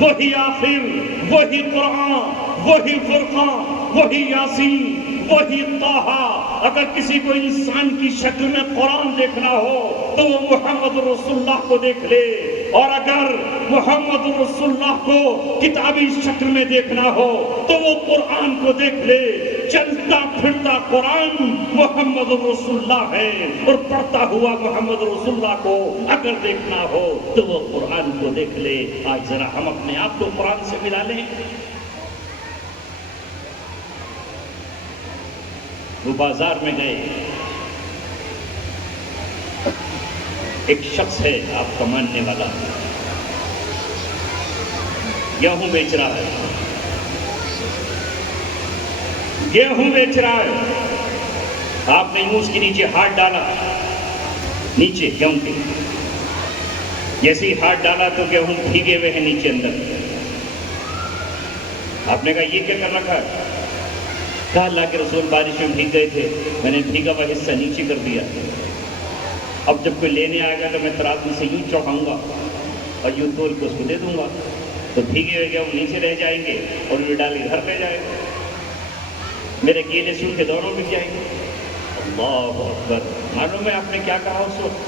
وہی آخر، وہی قرآن، وہی فرقان، وہی یاسین، وہی طٰہٰ۔ اگر کسی کو انسان کی شکل میں قرآن دیکھنا ہو تو وہ محمد رسول اللہ کو دیکھ لے، اور اگر محمد رسول اللہ کو کتابی شکل میں دیکھنا ہو تو وہ قرآن کو دیکھ لے۔ چلتا پھرتا قرآن محمد رسول اللہ ہے، اور پڑھتا ہوا محمد رسول اللہ کو اگر دیکھنا ہو تو وہ قرآن کو دیکھ لے۔ آج ذرا ہم اپنے آپ کو قرآن سے ملا لیں۔ وہ بازار میں گئے، ایک شخص ہے آپ کا ماننے والا، گیہوں بیچ رہا ہے، گیہوں بیچ رہا ہے۔ آپ نے یوں اس کے نیچے ہاتھ ڈالا، نیچے گیہوں کے، جیسے ہی ہاتھ ڈالا تو گیہوں بھیگے ہوئے ہیں نیچے اندر۔ آپ نے کہا یہ کیا کر رکھا ہے؟ کہا اللہ کے رسول بارش میں بھیگ گئے تھے، میں نے بھیگا ہوا حصہ نیچے کر دیا، اب جب کوئی لینے آئے گا تو میں ترازو سے یوں چڑھاؤں گا اور یوں تول کے اس کو دے دوں گا، تو بھیگے ہوئے گیہوں نیچے رہ جائیں گے اور یہ ڈال کے گھر لے جائے گا، میرے کیلے سن کے دونوں بک جائیں گے۔ اللہ اکبر! معلوم ہے آپ نے کیا کہا اس وقت؟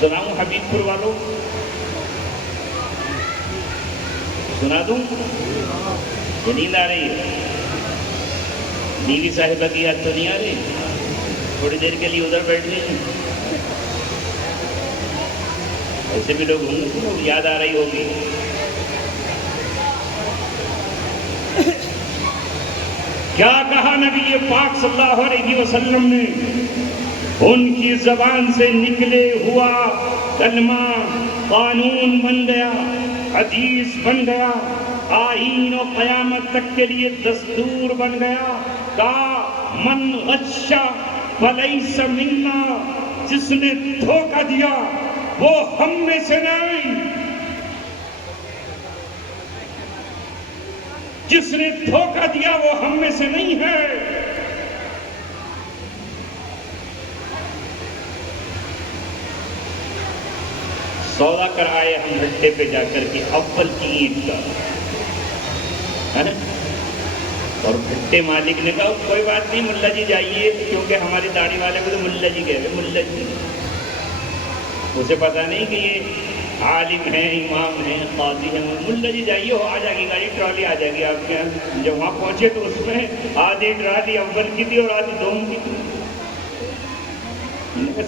سناؤں حبیب پور والوں؟ سنا دوں؟ یہ نیند آ رہی ہے؟ بیوی صاحبہ کی یاد تو نہیں آ رہی؟ تھوڑی دیر کے لیے ادھر بیٹھ گئی، ایسے بھی لوگ ہوں گے، یاد آ رہی ہوگی۔ کیا کہا نبی پاک صلی اللہ علیہ وسلم نے؟ ان کی زبان سے نکلے ہوا کلمہ قانون بن گیا، حدیث بن گیا، آئین و قیامت تک کے لیے دستور بن گیا۔ کہا من غش فلیس منا، جس نے دھوکہ دیا وہ ہم میں سے نہیں، جس نے دھوکہ دیا وہ ہم میں سے نہیں ہے۔ سودا کر آئے ہم بھٹے پہ جا کر کے اول کی اینٹ کا، ہے نا؟ اور بھٹے مالک نے کہا کوئی بات نہیں ملا جی جائیے، کیونکہ ہماری داڑھی والے کو تو ملا جی کہہ رہے، ملا جی، اسے پتا نہیں کہ یہ عالم ہیں، امام ہیں، قاضی ہیں۔ ملا جی جائیے، آ جائے گی گاڑی، ٹرالی آ جائے گی آپ کے یہاں۔ جب وہاں پہنچے تو اس میں آدھی ٹرالی اول کی تھی اور آدھی دوم کی تھی۔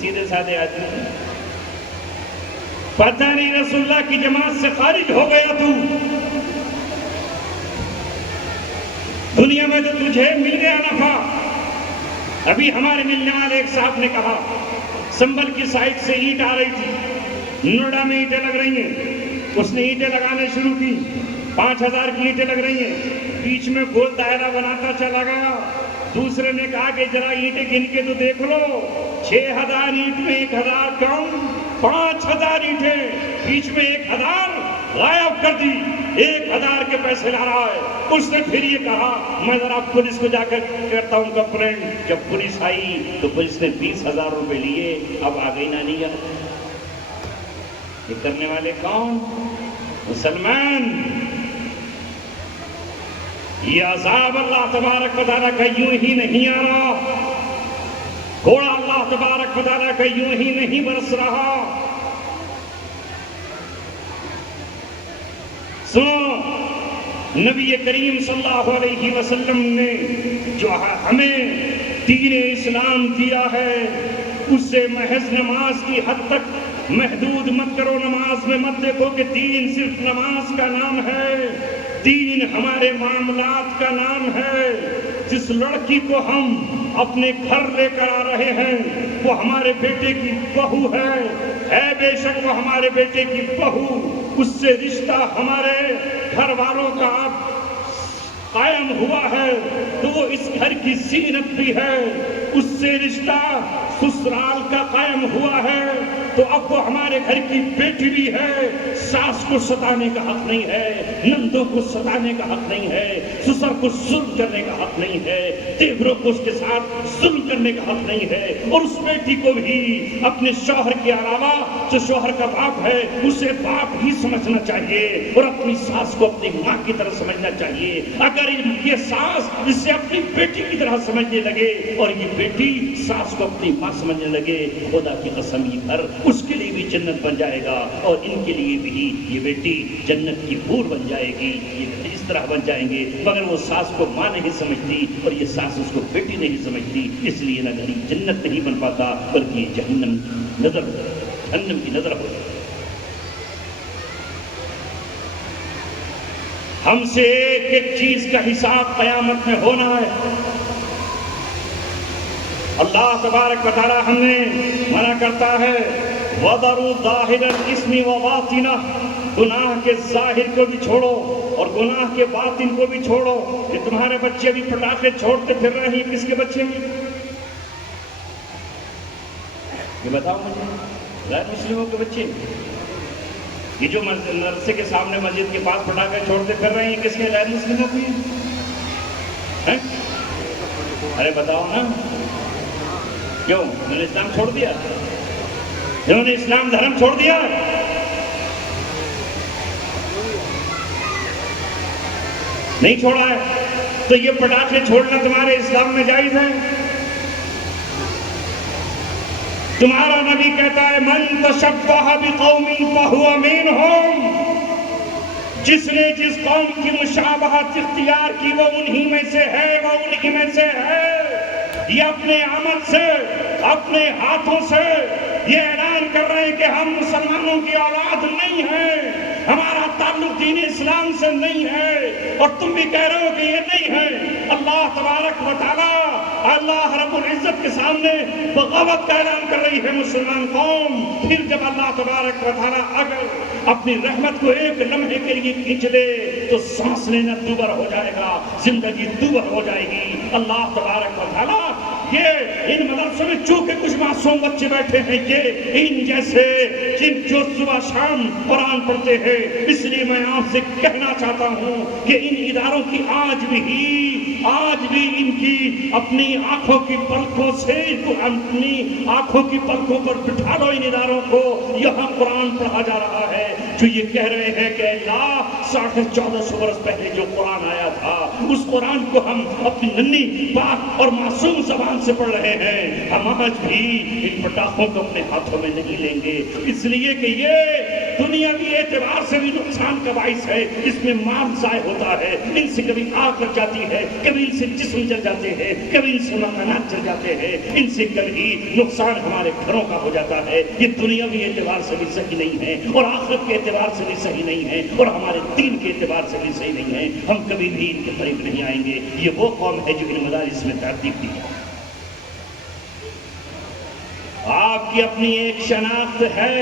سیدھے سادھے آدمی، پتہ نہیں رسول اللہ کی جماعت سے خارج ہو گیا تو، دنیا میں تو تجھے مل گیا نفع۔ ابھی ہمارے ملنے والے ایک صاحب نے کہا سنبل کی سائڈ سے اینٹ آ رہی تھی، نوئیڈا میں اینٹیں لگ رہی ہیں، اس نے اینٹیں لگانے شروع کی، 5000 کی اینٹیں لگ رہی ہیں، بیچ میں گول دائرہ بناتا چلا گیا۔ دوسرے نے کہا کہ ذرا اینٹیں گن کے تو دیکھ لو، 6000 اینٹ میں 1000 کم، 5000 اینٹیں، بیچ میں 1000 غائب کر دی، 1000 کے پیسے لا رہا ہے۔ اس نے پھر یہ کہا میں ذرا پولیس کو جا کر کرتا ہوں کمپلینٹ۔ جب پولیس آئی تو پولیس نے 20,000 روپے لیے، اب آ گئی نہ نہیں آئی۔ یہ کرنے والے کون؟ مسلمان۔ یہ عذاب اللہ تبارک و تعالیٰ کا یوں ہی نہیں آ رہا، گھوڑا اللہ تبارک و تعالیٰ کا یوں ہی نہیں برس رہا. سنو، نبی کریم صلی اللہ علیہ وسلم نے جو ہمیں دین اسلام دیا ہے اسے محض نماز کی حد تک محدود مت کرو. نماز میں مت دیکھو کہ دین صرف نماز کا نام ہے. دین ہمارے معاملات کا نام ہے. جس لڑکی کو ہم اپنے گھر لے کر آ رہے ہیں وہ ہمارے بیٹے کی بہو ہے بے شک وہ ہمارے بیٹے کی بہو. اس سے رشتہ ہمارے گھر والوں کا قائم ہوا ہے تو وہ اس گھر کی زینت بھی ہے. اس سے رشتہ سسرال کا قائم ہوا ہے تو اب وہ ہمارے گھر کی بیٹی بھی ہے. ساس کو ستانے کا حق نہیں ہے, نندوں کو ستانے کا حق نہیں ہے, سسر کو ظلم کرنے کا حق نہیں ہے, دیوروں کو اس کے ساتھ ظلم کرنے کا حق نہیں ہے. اور اس بیٹی کو بھی اپنے شوہر کے علاوہ جو شوہر کا باپ ہے اسے باپ ہی سمجھنا چاہیے اور اپنی ساس کو اپنی ماں کی طرح سمجھنا چاہیے. اگر یہ ساس اسے اپنی بیٹی کی طرح سمجھنے لگے اور یہ بیٹی ساس کو اپنی ماں سمجھنے لگے, خدا کی قسم یہ گھر اس کے لیے بھی جنت بن جائے گا اور ان کے لیے بھی یہ بیٹی جنت کی حور بن جائے گی. یہ اس طرح بن جائیں گے. مگر وہ ساس کو ماں نہیں سمجھتی اور یہ ساس اس کو بیٹی نہیں سمجھتی, اس لیے نہ گھر جنت نہیں بن پاتا بلکہ یہ جہنم کی نظر ہو. ہم سے ایک ایک چیز کا حساب قیامت میں ہونا ہے. اللہ تبارک و تعالی ہم نے منع کرتا ہے وَذَرُوا ظَاهِرَ الْإِثْمِ وَبَاطِنَهُ, گناہ کے ظاہر کو بھی چھوڑو اور گناہ کے باطن کو بھی چھوڑو. یہ تمہارے بچے بھی پٹاخے چھوڑتے پھر رہے ہیں, کس کے بچے ہیں یہ بتاؤ مجھے؟ غیر مسلموں کے بچے. یہ جو مدرسے کے سامنے مسجد کے پاس پٹاخے چھوڑتے پھر رہے ہیں کس کے؟ غیر مسلموں کے ہیں. ارے بتاؤ نا, کیوں انہوں نے اسلام چھوڑ دیا؟ انہوں نے اسلام دھرم چھوڑ دیا؟ نہیں چھوڑا ہے. تو یہ پٹاخے چھوڑنا تمہارے اسلام میں جائز ہے؟ تمہارا نبی کہتا ہے من تشبہ بقوم فہو منہم, جس نے جس قوم کی مشابہت اختیار کی وہ انہی میں سے ہے, وہ انہی میں سے ہے. یہ اپنے عمل سے اپنے ہاتھوں سے یہ اعلان کر رہے ہیں کہ ہم مسلمانوں کی اولاد نہیں ہیں, ہمارا تعلق دین اسلام سے نہیں ہے. اور تم بھی کہہ رہے ہو کہ یہ نہیں ہے. اللہ تبارک و تعالی اللہ رب العزت کے سامنے بغاوت کا اعلان کر رہی ہے مسلمان قوم. پھر جب اللہ تبارک و تعالی اگر اپنی رحمت کو ایک لمحے کے لیے کھینچ لے تو سانس لینا دوبر ہو جائے گا, زندگی دوبر ہو جائے گی. اللہ تبارک و تعالی یہ ان مدرسوں میں چونکہ کچھ معصوم بچے بیٹھے ہیں, یہ ان جیسے جن جو صبح شام قرآن پڑھتے ہیں, اس لیے میں آپ سے کہنا چاہتا ہوں کہ ان اداروں کی آج بھی ان کی اپنی آنکھوں کی پلکوں سے اپنی آنکھوں کی پلکوں پر بٹھا لو ان اداروں کو. یہاں قرآن پڑھا جا رہا ہے جو یہ کہہ رہے ہیں کہ اللہ 1450 برس پہلے جو قرآن آیا تھا اس قرآن کو ہم اپنی ننھی پاک اور معصوم زبان سے پڑھ رہے ہیں. ہم آج بھی ان پٹاخوں کو اپنے ہاتھوں میں نہیں لیں گے, اس لیے کہ یہ دنیاوی اعتبار سے بھی نقصان کا باعث ہے. اس میں مال ضائع ہوتا ہے, ان سے کبھی آگ لگ جاتی ہے, کبھی ان سے جسم جل جاتے ہیں, کبھی ان سے مکانات جل جاتے ہیں, ان سے کبھی نقصان ہمارے گھروں کا ہو جاتا ہے. یہ دنیاوی اعتبار سے بھی صحیح نہیں ہے اور آخرت کے اعتبار سے بھی صحیح نہیں ہے اور ہمارے دین کے اعتبار سے بھی صحیح نہیں ہے. ہم کبھی بھی ان کے قریب نہیں آئیں گے. یہ وہ قوم ہے جو ان مدارس میں ترتیب دی ہے. آپ کی اپنی ایک شناخت ہے,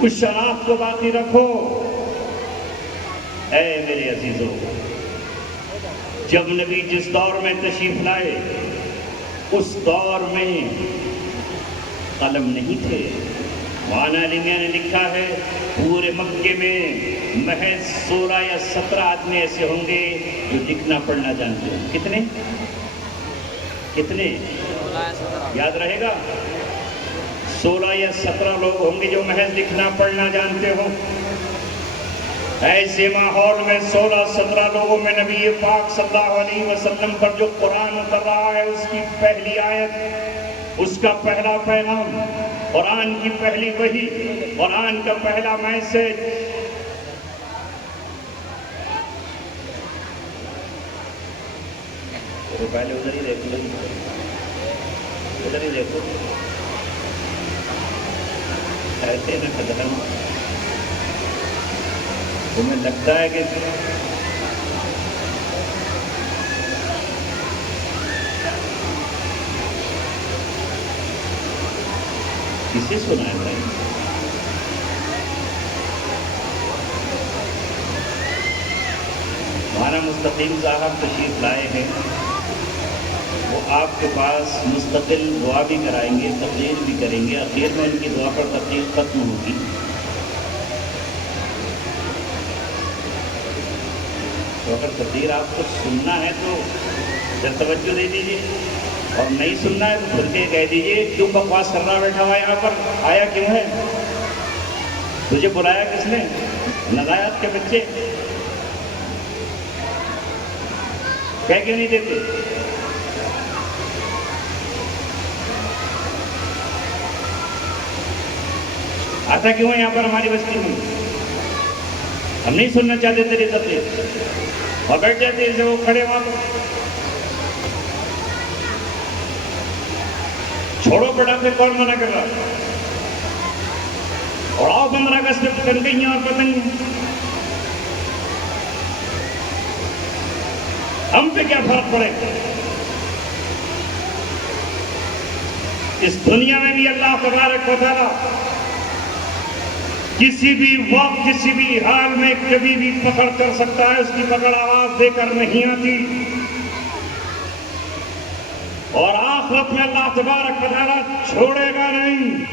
اس شناخت کو باقی رکھو. اے میرے عزیزو, جب نبی جس دور میں تشریف لائے اس دور میں قلم نہیں تھے. مولانا علی میاں نے لکھا ہے پورے مکے میں محض 16 یا 17 آدمی ایسے ہوں گے جو لکھنا پڑھنا جانتے ہیں. کتنے یاد رہے گا؟ 16 یا 17 لوگ ہوں گے جو محض لکھنا پڑھنا جانتے ہوں. ایسے ماحول میں 16-17 لوگوں میں نبی پاک صلی اللہ علیہ وسلم پر جو قرآن اتر رہا ہے اس کی پہلی آیت اس کا پہلا پیغام، قرآن کی پہلی وحی، قرآن کا پہلا میسج۔ پہلے ادھر ہی دیکھو، ادھر ہی دیکھو، ایسے میں قدم تمہیں لگتا ہے کہ کسے سنا ہے بھائی؟ ہمارا مستقیم صاحب تشریف لائے ہیں، وہ آپ کے پاس مستقل دعا بھی کرائیں گے، تقریر بھی کریں گے، آخر میں ان کی دعا پر تقریر ختم ہوگی۔ تو اگر تقریر آپ کو سننا ہے تو ذرا توجہ دے دیجیے، اور نہیں سننا ہے تو کھل کے کہہ دیجیے کیوں بکواس کر رہا بیٹھا ہوا یہاں پر، آیا کیوں ہے؟ تجھے بلایا کس نے؟ نزایات کے بچے کہہ کیوں نہیں دیتے؟ آتا کیوں ہے یہاں پر ہماری بستی میں؟ ہم نہیں سننا چاہتے تیری تقریر، اور بیٹھ جاتے اسے وہ کھڑے وہاں پر۔ چھوڑو پٹاخے، کون منع کر رہا؟ اور آؤ 15 اگست میں پتنگیاں اور پتنگ، ہم پہ کیا فرق پڑے؟ اس دنیا میں بھی اللہ تبارک و تعالی کسی بھی وقت کسی بھی حال میں کبھی بھی پکڑ کر سکتا ہے، اس کی پکڑ آواز دے کر نہیں آتی۔ اور آخرت میں اللہ تبارک و تعالی چھوڑے گا نہیں،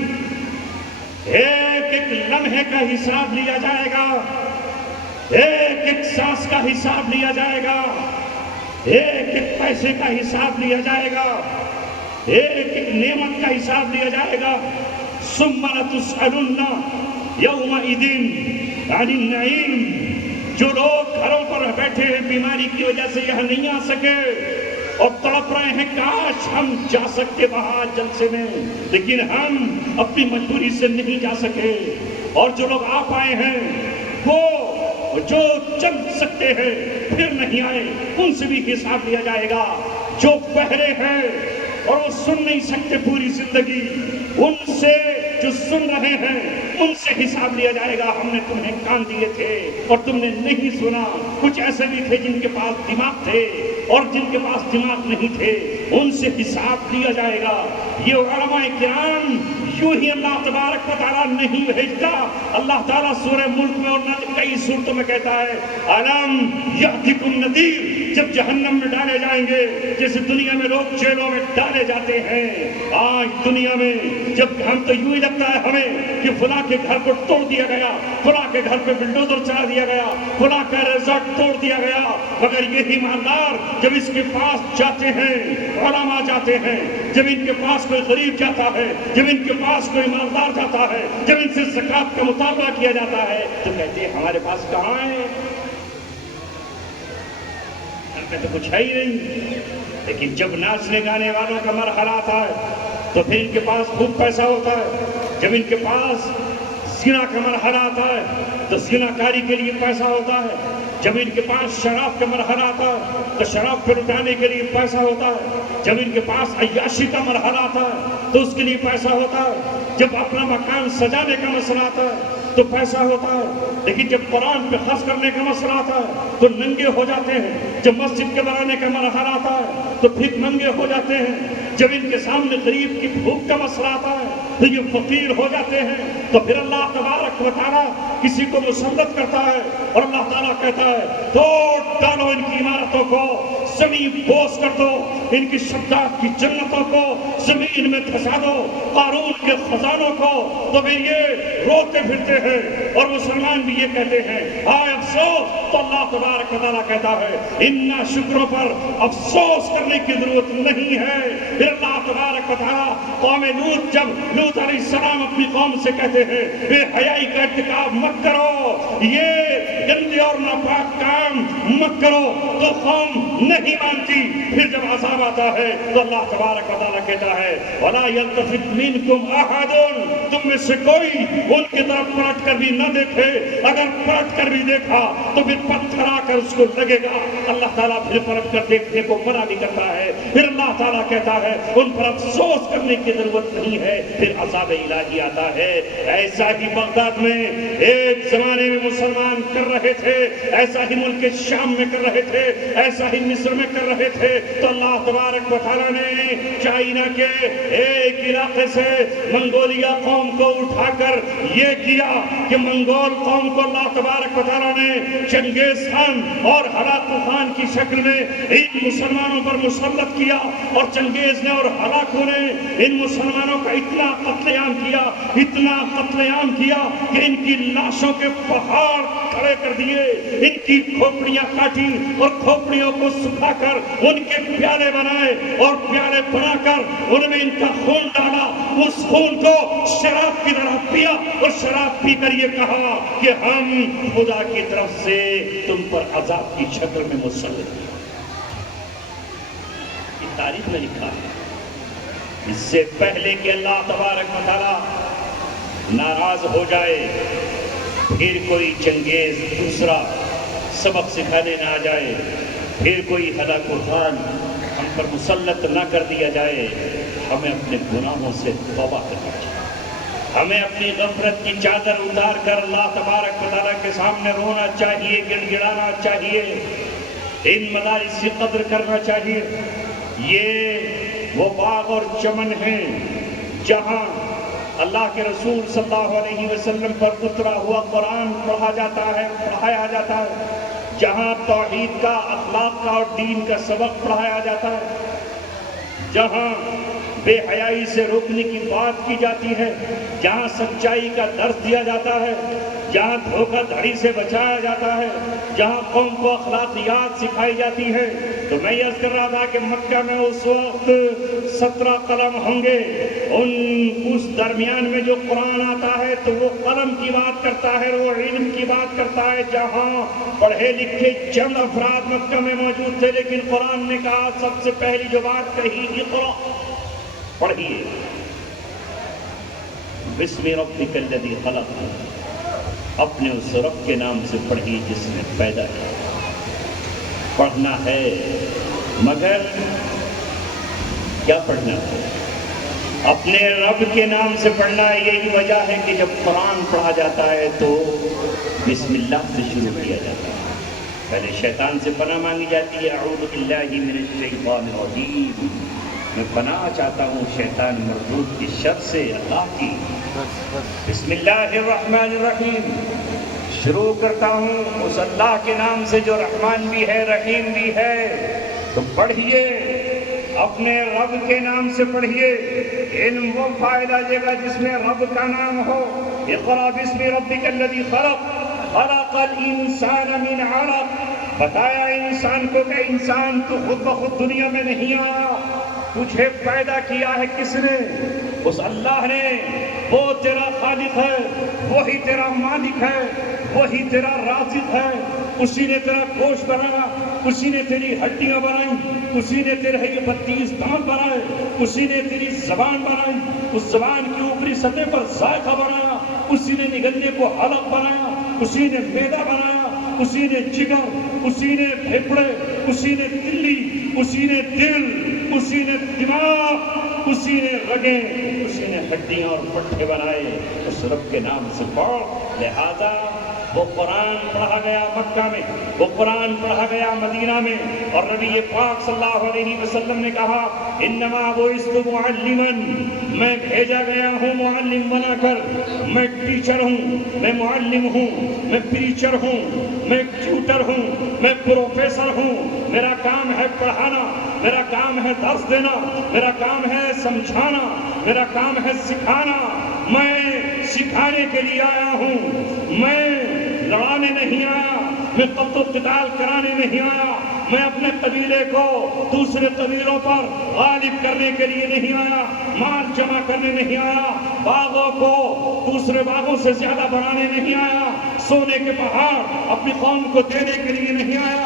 ایک ایک لمحے کا حساب لیا جائے گا، ایک ایک سانس کا حساب لیا جائے گا، ایک ایک پیسے کا حساب لیا جائے گا، ایک ایک نعمت کا حساب لیا جائے گا۔ ثم لتسألن یومئذ عن النعیم۔ جو لوگ گھروں پر بیٹھے ہیں بیماری کی وجہ سے یہاں نہیں آ سکے اور تڑپ رہے ہیں کاش ہم جا سکتے وہاں جلسے میں، لیکن ہم اپنی مجبوری سے نہیں جا سکے، اور جو لوگ آ پائے ہیں وہ جو چل سکتے ہیں پھر نہیں آئے، ان سے بھی حساب لیا جائے گا۔ جو بہرے ہیں اور وہ سن نہیں سکتے پوری زندگی، ان سے جو سن رہے ہیں ان سے حساب لیا جائے گا۔ ہم نے تمہیں کان دیے تھے اور تم نے نہیں سنا۔ کچھ ایسے بھی تھے جن کے پاس دماغ تھے اور جن کے پاس دماغ نہیں تھے، ان سے حساب لیا جائے گا۔ یہ علماء کرام یوں ہی اللہ تبارک و تعالیٰ نہیں بھیجتا۔ اللہ تعالیٰ سورہ ملک میں اور کئی صورتوں میں کہتا ہے الم یأتکم نذیر۔ جب جہنم میں ڈالے جائیں گے جیسے دنیا میں لوگ جیلوں میں ڈالے جاتے ہیں، آج دنیا میں جب ہم تو یوں ہی لگتا ہے ہمیں کہ فلاں کے گھر کو توڑ دیا گیا، فلاں کے گھر پہ بلڈوزر چلا دیا گیا، فلاں کا ریزورٹ توڑ دیا گیا، مگر یہ ایماندار جب اس کے پاس جاتے ہیں، علماء جاتے ہیں، جب ان کے پاس کوئی غریب جاتا ہے، جب ان کے پاس کوئی ایماندار جاتا ہے، جب ان سے زکوٰۃ کا مطالبہ کیا جاتا ہے تو کہتے ہیں ہمارے پاس کہاں ہے، ہم میں تو کچھ ہے ہی نہیں۔ لیکن جب ناچنے گانے والوں کا مرحلہ آتا ہے تو پھر ان کے پاس خوب پیسہ ہوتا ہے۔ جب ان کے پاس زنا کا مرحلہ آتا ہے تو زنا کاری کے لیے پیسہ ہوتا ہے۔ جب ان کے پاس شراب کا مرحلہ آتا ہے تو شراب پہ لٹانے کے لیے پیسہ ہوتا ہے۔ جب ان کے پاس عیاشی کا مرحلہ آتا ہے تو اس کے لیے پیسہ ہوتا ہے۔ جب اپنا مکان سجانے کا مسئلہ آتا ہے تو پیسہ ہوتا ہے۔ لیکن جب قرآن پہ خرچ کرنے کا مسئلہ آتا ہے تو ننگے ہو جاتے ہیں۔ جب مسجد کے بنانے کا مرحلہ آتا ہے تو پھر ننگے ہو جاتے ہیں۔ جب ان کے سامنے غریب کی بھوک کا مسئلہ آتا ہے تو یہ فقیر ہو جاتے ہیں۔ تو پھر اللہ تبارک و تعالیٰ کسی کو مسلط کرتا ہے اور اللہ تعالیٰ کہتا ہے توڑ ڈالو ان کی عمارتوں کو، زمین بوس کر دو، ان کی شداد کی جنتوں کو زمین میں دھسا دو، قارون کے خزانوں کو۔ تو پھر یہ روتے پھرتے ہیں اور مسلمان بھی یہ کہتے ہیں ہائے افسوس۔ تو اللہ تبارک و تعالیٰ کہتا ہے ان شکروں پر افسوس کرنے کی ضرورت نہیں ہے۔ پھر اللہ تبارک و تعالیٰ قوم لوط، جب لوط علیہ السلام اپنی قوم سے کہتے ہیں بے حیائی کا ارتکاب مت کرو، یہ گندے اور ناپاک کام مت کرو، تو قوم نہیں مانتی۔ پھر جب عذاب آتا ہے تو اللہ تبارک و تعالیٰ کہتا کہتا ہے وَلَا يَلْتَفِتْ مِنْكُمْ أَحَدٌ، تم میں سے کوئی ان کی طرف پلٹ کر بھی نہ دیکھے، اگر پلٹ کر بھی دیکھا تو پھر پتھر آ کر اس کو لگے گا۔ اللہ تعالیٰ پھر پلٹ کر دیکھنے کو منع بھی کرتا ہے، پھر اللہ تعالیٰ کہتا ہے ان پر افسوس کرنے کی ضرورت نہیں ہے، پھر عذاب الہی آتا ہے۔ ایسا ہی بغداد میں ایک زمانے میں مسلمان کر رہے تھے، ایسا ہی ملک شام میں کر رہے تھے، ایسا ہی مصر میں کر رہے تھے، تو اللہ تبارک و تعالیٰ نے چائنا کے ایک علاقے سے منگولیا قوم کو اٹھا کر یہ کیا کہ منگول قوم کو اللہ تبارک و تعالیٰ نے چنگیز خان اور ہلاکو خان کی شکل میں ان مسلمانوں پر مسلط کیا، اور چنگیز نے اور ہلاکو نے ان مسلمانوں کا اتنا قتل عام کیا، اتنا قتل عام کیا کہ ان کی لاشوں کے پہاڑ کھڑے کر دیے، ان کی کھوپڑیاں کاٹی اور کھوپڑیوں کو سکھا کر ان کے پیالے بنائے، اور پیالے بنا کر ان میں ان کا خون ڈالا، اس خون کو شراب کی طرح پیا، اور شراب پی کر یہ کہا کہ ہم خدا کی طرف سے تم پر عذاب کی شکل میں مسلط ہیں۔ یہ تاریخ میں لکھا ہے۔ اس سے پہلے کہ اللہ تبارک و تعالیٰ ناراض ہو جائے، پھر کوئی چنگیز دوسرا سبق سکھانے نہ آ جائے، پھر کوئی ہلاکو خان ہم پر مسلط نہ کر دیا جائے، ہمیں اپنے گناہوں سے توبہ کرنا چاہیے، ہمیں اپنی غفلت کی چادر اتار کر اللہ تبارک و تعالیٰ کے سامنے رونا چاہیے، گڑ گڑانا چاہیے، ان مدارس کی قدر کرنا چاہیے۔ یہ وہ باغ اور چمن ہیں جہاں اللہ کے رسول صلی اللہ علیہ وسلم پر اترا ہوا قرآن پڑھا جاتا ہے، پڑھایا جاتا ہے، جہاں توحید کا، اخلاق کا اور دین کا سبق پڑھایا جاتا ہے، جہاں بے حیائی سے روکنے کی بات کی جاتی ہے، جہاں سچائی کا درس دیا جاتا ہے، جہاں دھوکہ دھڑی سے بچایا جاتا ہے، جہاں قوم کو اخلاقیات سکھائی جاتی ہے۔ تو میں یہ عرض کر رہا تھا کہ مکہ میں اس وقت 17 قلم ہوں گے، اس درمیان میں جو قرآن آتا ہے تو وہ قلم کی بات کرتا ہے، وہ علم کی بات کرتا ہے، جہاں پڑھے لکھے چند افراد مکہ میں موجود تھے، لیکن قرآن نے کہا سب سے پہلی جو بات کہی اقرأ، پڑھیے، بسم ربک الذی خلق، اپنے اس رب کے نام سے پڑھیے جس نے پیدا کیا۔ پڑھنا ہے، مگر کیا پڑھنا ہے؟ اپنے رب کے نام سے پڑھنا ہے۔ یہی وجہ ہے کہ جب قرآن پڑھا جاتا ہے تو بسم اللہ سے شروع کیا جاتا ہے، پہلے شیطان سے پناہ مانگی جاتی ہے، اعوذ باللہ من الشیطان الرجیم، میں پناہ چاہتا ہوں شیطان مردود کی شر سے، اللہ کی۔ بسم اللہ الرحمن الرحیم، شروع کرتا ہوں اس اللہ کے نام سے جو رحمان بھی ہے رحیم بھی ہے۔ تو پڑھیے، اپنے رب کے نام سے پڑھیے، علم وہ فائدہ دے گا جس میں رب کا نام ہو۔ اقرأ بسم ربک الذی خلق، خلق الانسان من علق، بتایا انسان کو کہ انسان تو خود بخود دنیا میں نہیں آیا، تجھے پیدا کیا ہے کس نے؟ اس اللہ نے۔ وہ تیرا خالق ہے، وہی تیرا مالک ہے، وہی تیرا رازق ہے، اسی نے تیرا گوشت بنایا، اسی نے تیری ہڈیاں بنائی، اسی نے تیرے 32 دانت بنائے، اسی نے تیری زبان بنائی، اس زبان کی اوپری سطح پر ذائقہ بنایا، اسی نے نگلنے کو حلق بنایا، اسی نے معدہ بنایا، اسی نے جگر، اسی نے پھیپھڑے، اسی نے تلی، اسی نے دل، اسی نے دماغ، اسی نے رگیں، اسی نے ہڈیاں اور پٹھے بنائے۔ اس رب کے نام سے پڑھ۔ لہذا وہ قرآن پڑھا گیا مکہ میں، وہ قرآن پڑھا گیا مدینہ میں، اور نبی پاک صلی اللہ علیہ وسلم نے کہا انما بعثت معلما، میں بھیجا گیا ہوں معلم بنا کر، میں ٹیچر ہوں، میں معلم ہوں، میں پریچر ہوں، میں ٹیوٹر ہوں، میں پروفیسر ہوں۔ میرا کام ہے پڑھانا، میرا کام ہے درس دینا، میرا کام ہے سمجھانا، میرا کام ہے سکھانا۔ میں سکھانے کے لیے آیا ہوں، میں لڑانے نہیں آیا، میں قتل و قتال کرانے نہیں آیا، میں اپنے قبیلے کو دوسرے قبیلوں پر غالب کرنے کے لیے نہیں آیا، مال جمع کرنے نہیں آیا، باغوں کو دوسرے باغوں سے زیادہ بنانے نہیں آیا، سونے کے پہاڑ اپنی قوم کو دینے کے لیے نہیں آیا۔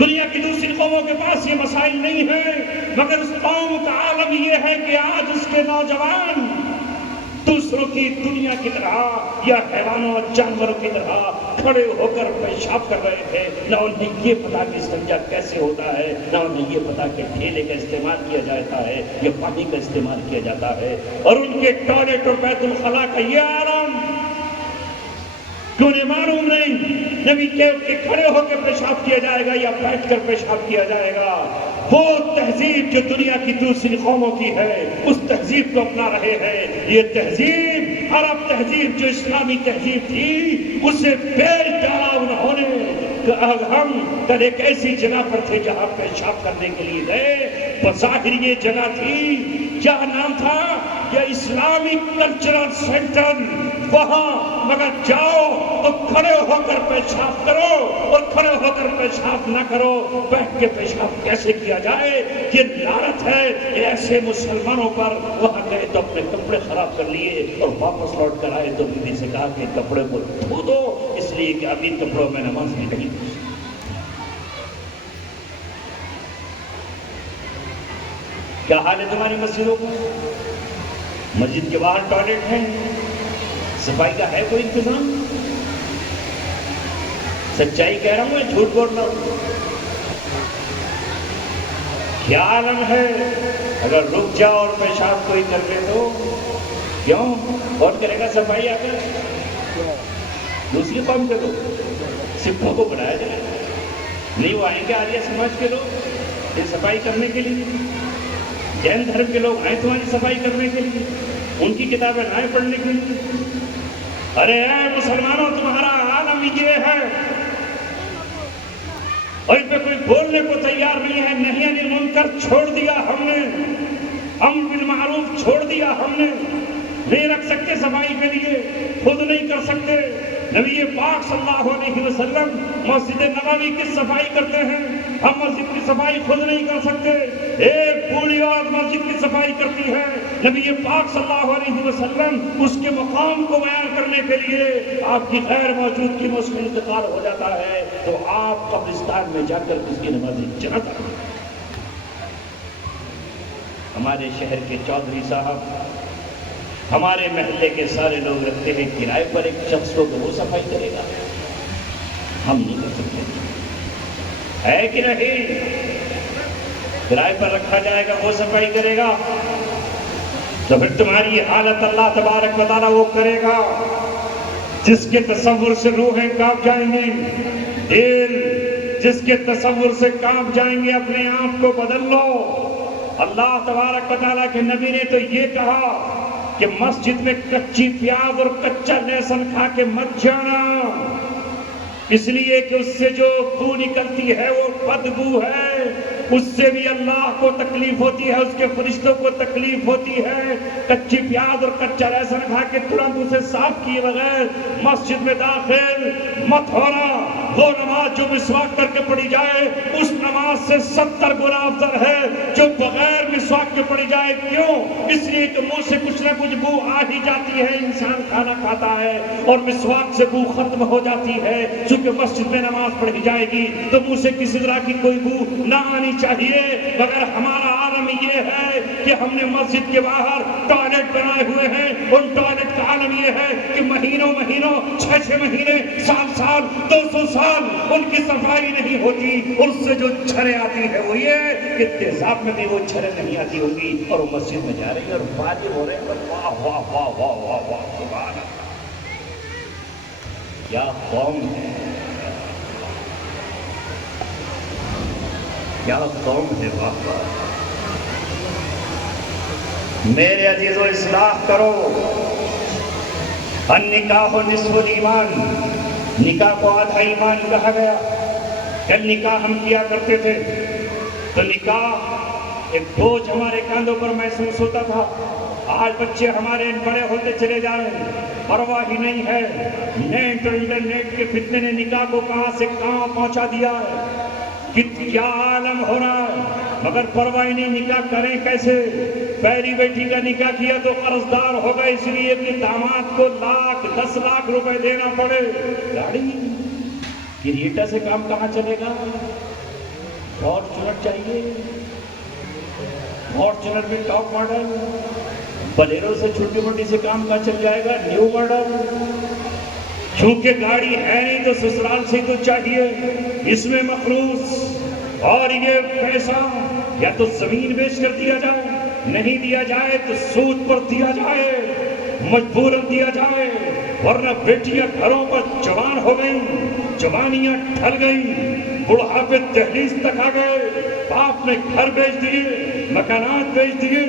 دنیا کی دوسری قوموں کے پاس یہ مسائل نہیں ہیں، مگر اس قوم کا عالم یہ ہے کہ آج اس کے نوجوان دوسروں کی دنیا کی طرح یا حیوانوں اور جانوروں کی طرح کھڑے ہو کر پیشاب کر رہے تھے۔ نہ انہیں یہ پتا کہ استنجا کیسے ہوتا ہے، نہ انہیں یہ پتا کہ ٹھیلے کا استعمال کیا جاتا ہے یا پانی کا استعمال کیا جاتا ہے، اور ان کے ٹوائلٹ اور بیت الخلاء کا یہ عالم کیوں نہیں معلوم نہیں؟ نبی کہ کھڑے ہو کے پیشاب کیا جائے گا یا بیٹھ کر پیشاب کیا جائے گا۔ وہ تہذیب جو دنیا کی دوسری قوموں کی ہے اس تہذیب کو اپنا رہے ہیں۔ یہ تہذیب عرب تہذیب جو اسلامی تہذیب تھی اسے بیچ ڈالا انہوں نے۔ ہم کل ایک ایسی جگہ پر تھے جہاں پیشاب کرنے کے لیے گئے، بظاہر یہ جگہ تھی، کیا نام تھا؟ یہ اسلامک کلچرل سینٹر، وہاں مگر جاؤ تو کھڑے ہو کر پیشاب کرو اور کھڑے ہو کر پیشاب نہ کرو، بیٹھ کے پیشاب کیسے کیا جائے یہ لعنت ہے۔ ایسے مسلمانوں پر وہاں گئے تو اپنے کپڑے خراب کر لیے اور واپس لوٹ کر آئے تو بیوی سے کہا کہ کپڑے کو دھو دو، اس لیے کہ ابھی کپڑوں میں نماز نہیں پڑھی۔ کیا حال ہے تمہاری مسجدوں کا؟ مسجد کے باہر ٹوائلٹ ہیں، صفائی کا ہے کوئی انتظام؟ سچائی کہہ رہا ہوں میں جھوٹ بول رہا ہوں؟ کیا عالم ہے؟ اگر رک جاؤ اور پیشاب کوئی کر لے تو کیوں؟ کون کرے گا صفائی آ کر؟ دوسری قوم کے لوگ، سکھوں کو بنایا جائے نہیں، وہ آئیں گے آریہ سماج کے لوگ یہ صفائی کرنے کے لیے؟ جین دھرم کے لوگ آئیں تمہاری صفائی کرنے کے لیے؟ ان کی کتابیں آئیں پڑھنے کے لیے؟ ارے اے مسلمانوں، تمہارا عالم یہ ہے اور ان پہ کوئی بولنے کو تیار نہیں ہے۔ نہی عن المنکر چھوڑ دیا ہم نے، امر بالمعروف چھوڑ دیا ہم نے، نہیں رکھ سکتے صفائی کے لیے، خود نہیں کر سکتے۔ نبی پاک صلی اللہ علیہ وسلم مسجد نبوی کی صفائی کرتے ہیں، ہم مسجد کی صفائی خود نہیں کر سکتے۔ ایک بوڑھی عورت مسجد کی صفائی کرتی ہے، نبی پاک صلی اللہ علیہ وسلم اس کے مقام کو بیان کرنے کے لیے آپ کی غیر موجودگی میں اس کا انتقال ہو جاتا ہے تو آپ قبرستان میں جا کر اس کی نماز جنازہ پڑھتے ہیں۔ ہمارے شہر کے چودھری صاحب ہمارے محلے کے سارے لوگ رکھتے ہیں کرائے پر ایک شخص کو کہ وہ صفائی کرے گا، ہم نہیں کر سکتے، ہے کہ نہیں؟ کرائے پر رکھا جائے گا وہ صفائی کرے گا تو پھر تمہاری حالت اللہ تبارک و تعالیٰ وہ کرے گا جس کے تصور سے روحیں کانپ جائیں گی، دل جس کے تصور سے کانپ جائیں گے۔ اپنے آپ کو بدل لو۔ اللہ تبارک و تعالیٰ کے نبی نے تو یہ کہا کہ مسجد میں کچی پیاز اور کچا لہسن کھا کے مت جانا، اس لیے کہ اس سے جو بو نکلتی ہے وہ بدبو ہے، اس سے بھی اللہ کو تکلیف ہوتی ہے، اس کے فرشتوں کو تکلیف ہوتی ہے۔ کچی پیاز اور کچا لہسن کھا کے ترنت اسے صاف کیے بغیر مسجد میں داخل مت ہونا۔ وہ نماز جو مسواک کر کے پڑھی جائے اس نماز سے 70 گنا افضل ہے جو بغیر مسواک کے پڑھی جائے۔ کیوں؟ اس لیے کہ منہ سے کچھ نہ کچھ بو آ ہی جاتی ہے، انسان کھانا کھاتا ہے اور مسواک سے بو ختم ہو جاتی ہے۔ چونکہ مسجد میں نماز پڑھی جائے گی تو منہ سے کسی طرح کی کوئی بو نہ آنی چاہیے، مگر ہمارا عالم یہ ہے کہ ہم نے مسجد کے باہر ٹوائلٹ بنائے ہوئے ہیں۔ ان ٹوائلٹ کا عالم یہ ہے کہ مہینوں 6 مہینے، سال 200 سال ان کی صفائی نہیں ہوتی، اور اس سے جو چھریں آتی ہے وہ یہ کہ تیزاب میں بھی وہ چھریں نہیں آتی ہوں گی اور وہ مسجد میں جا رہی ہے اور واجب ہو رہے ہیں۔ واہ واہ واہ واہ واہ واہ، سبحان اللہ، کیا قوم ہے، کیا قوم ہے، واہ واہ۔ میرے عزیزو، اصلاح کرو۔ النکاح نصف الایمان، نکاح کو آدھا ایمان کہا گیا۔ جب نکاح ہم کیا کرتے تھے تو نکاح ایک بوجھ ہمارے کاندھوں پر محسوس ہوتا تھا۔ آج بچے ہمارے بڑے ہوتے چلے جا رہے ہیں، پرواہ ہی نہیں ہے۔ نیٹ اور انٹرنیٹ کے فتنے نے نکاح کو کہاں سے کہاں پہنچا دیا ہے، کیا عالم ہو رہا ہے، مگر پرواہ نہیں نکاح کریں کیسے۔ پہلی بیٹی کا نکاح کیا تو قرض دار ہو گئے، اس لیے کہ داماد کو 10 لاکھ روپے دینا پڑے۔ گاڑی کریٹا سے کام کہاں چلے گا؟ فارچونر چاہیے، فارچونر بھی ٹاپ ماڈل، بلیرو سے چھوٹی موٹی سے کام کا چل جائے گا، نیو ماڈل۔ چونکہ گاڑی ہے نہیں تو سسرال سے تو چاہیے، اس میں مخلوص، اور یہ پیسہ یا تو زمین بیچ کر دیا جائے، نہیں دیا جائے تو سود پر دیا جائے، مجبوراً دیا جائے، ورنہ بیٹیاں گھروں پر جوان ہو گئیں، جوانیاں ڈھل گئیں، بڑھاپے دہلیز تک آ گئے، باپ نے گھر بیچ دیے، مکانات بیچ دیے،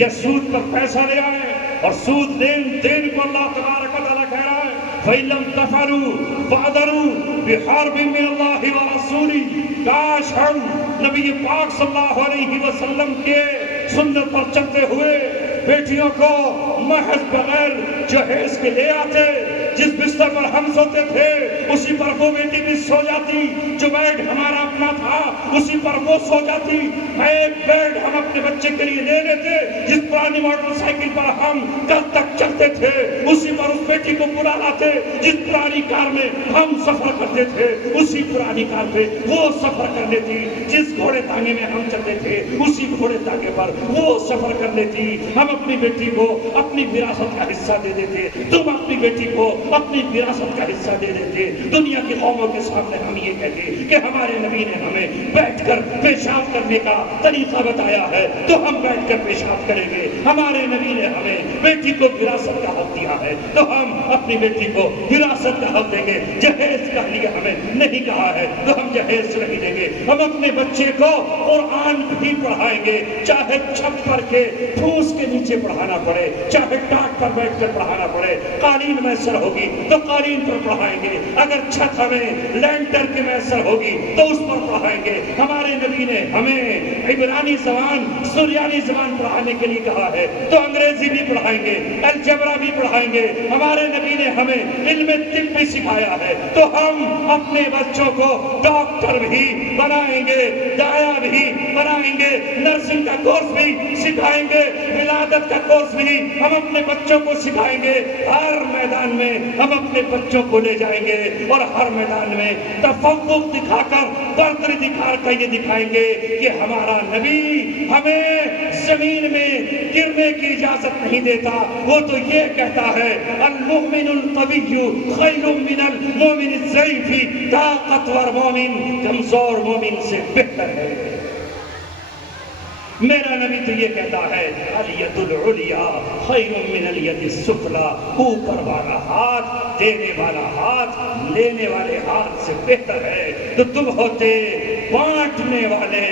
یا سود پر پیسہ لے آئے، اور سود لین دین کو اللہ تبارک و تعالیٰ کہہ رہا ہے فَإِن لَمْ تَفْعَلُوا فَاعْذَرُوا بِحَرْبٍ مِّنَ اللَّهِ وَرَسُولِهِ۔ کاش ہم نبی پاک صلی اللہ علیہ وسلم کے سنت پر چلتے ہوئے بیٹیوں کو محض بغیر جہیز کے لے آتے، جس بستر پر ہم سوتے تھے اسی پر وہ بیٹی بھی سو جاتی، جو بیڈ ہمارا اپنا تھا اسی پر وہ سو جاتی، ایک بیڈ ہم اپنے بچے کے لیے لے لیتے، جس پرانی موٹر سائیکل پر ہم کل تک چلتے تھے اسی پر اس بیٹی کو بلا لاتے، جس پرانی کار میں ہم سفر کرتے تھے اسی پرانی کار پہ وہ سفر کر لیتی، جس گھوڑے تانگے میں ہم چلتے تھے اسی گھوڑے تانگے پر وہ سفر کر لیتی۔ ہم اپنی بیٹی کو اپنی وراثت کا حصہ دے دیتے، تم اپنی بیٹی کو اپنی وراثت کا حصہ دے دیتے، دنیا کی قوموں کے سامنے ہم یہ کہتے کہ ہمارے نبی نے ہمیں بیٹھ کر پیشاب کرنے کا طریقہ بتایا ہے تو ہم بیٹھ کر پیشاب کریں گے، ہمارے نبی نے ہمیں بیٹی کو وراثت کا حق دیا ہے تو ہم اپنی بیٹی کو وراثت کا حق دیں گے، جہیز کا لیے ہمیں نہیں کہا ہے تو ہم جہیز نہیں دیں گے، ہم اپنے بچے کو قرآن بھی پڑھائیں گے، چاہے چھپر کے پھوس کے نیچے پڑھانا پڑے، چاہے ٹاٹ پر بیٹھ کر پڑھانا پڑے، قالین میسر ہوگی تو قالین پر پڑھائیں گے، اگر چھت ہمیں لینٹر کے میسر ہوگی تو اس پر پڑھائیں گے۔ ہمارے نبی نے ہمیں عبرانی زبان سریانی زبان پڑھانے کے لیے کہا ہے تو انگریزی بھی پڑھائیں گے، الجبرا بھی پڑھائیں گے، ہمارے نبی نے ہمیں علم طب بھی سکھایا ہے تو ہم اپنے بچوں کو ڈاکٹر بھی بنائیں گے، دایا بھی بنائیں گے، نرسنگ کا کورس بھی سکھائیں گے، ولادت کا کورس بھی ہم اپنے بچوں کو سکھائیں گے، ہر میدان میں ہم اپنے بچوں کو لے جائیں گے اور ہر میدان میں تفوق دکھا کر برتری دکھا کر یہ دکھائیں گے کہ ہمارا نبی ہمیں زمین میں گرنے کی اجازت نہیں دیتا، وہ تو یہ کہتا ہے المؤمن القوی خیر من المؤمن الضعیف، طاقتور مومن کمزور مومن سے بہتر ہے۔ میرا نبی تو یہ کہتا ہے الید العلیا خیر من الید السفلی، اوپر والا ہاتھ دینے والا ہاتھ لینے والے ہاتھ سے بہتر ہے۔ تو تم ہوتے بانٹنے والے،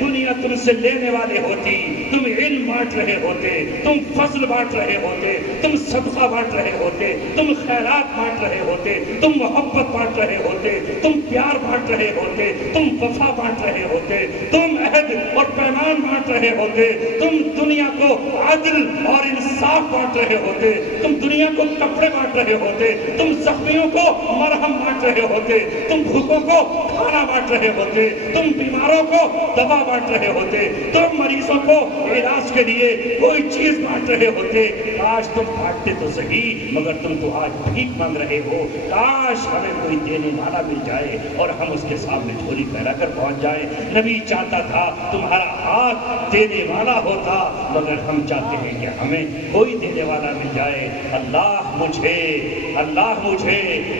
دنیا تم سے لینے والے ہوتی، تم علم بانٹ رہے ہوتے، تم فضل بانٹ رہے ہوتے، تم صدقہ بانٹ رہے ہوتے، تم خیرات بانٹ رہے ہوتے، تم محبت بانٹ رہے ہوتے، تم پیار بانٹ رہے ہوتے، تم وفا بانٹ رہے ہوتے، تم عہد اور پیمان بانٹ رہے ہوتے، تم دنیا کو عدل اور انصاف بانٹ رہے ہوتے، تم دنیا کو کپڑے بانٹ رہے ہوتے، تم زخمیوں کو مرہم بانٹ رہے ہوتے، تم بھوکوں کو کھانا بانٹ رہے ہوتے، تم بیماروں کو دوا بانٹ رہے ہوتے، تم مریضوں کو علاج کے لیے کوئی چیز بانٹ رہے ہوتے۔ کاش تم بانٹتے تو صحیح، مگر تم تو آج بھیک مانگ رہے ہو۔ کاش ہمیں کوئی دینے والا مل جائے اور ہم اس کے سامنے جھولی پھیلا کر پہنچ جائیں۔ نبی چاہتا تھا تمہارا ہاتھ دینے والا ہوتا، مگر ہم چاہتے ہیں کہ ہمیں کوئی دینے والا مل جائے۔ اللہ مجھے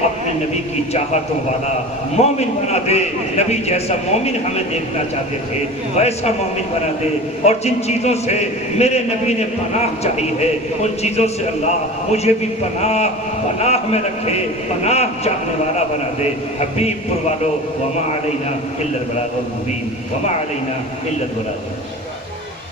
اپنے نبی کی چاہتوں والا مومن بنا دے، نبی جیسا مومن ہمیں دیکھنا چاہتے تھے ویسا مومن بنا دے، اور جن چیزوں سے میرے نبی نے پناہ چاہی ہے ان چیزوں سے اللہ مجھے بھی پناہ میں رکھے، پناہ چاہنے والا بنا دے۔ حبیب پر والو وما علینا الا البلاغ المبین، وما علینا الا البلاغ۔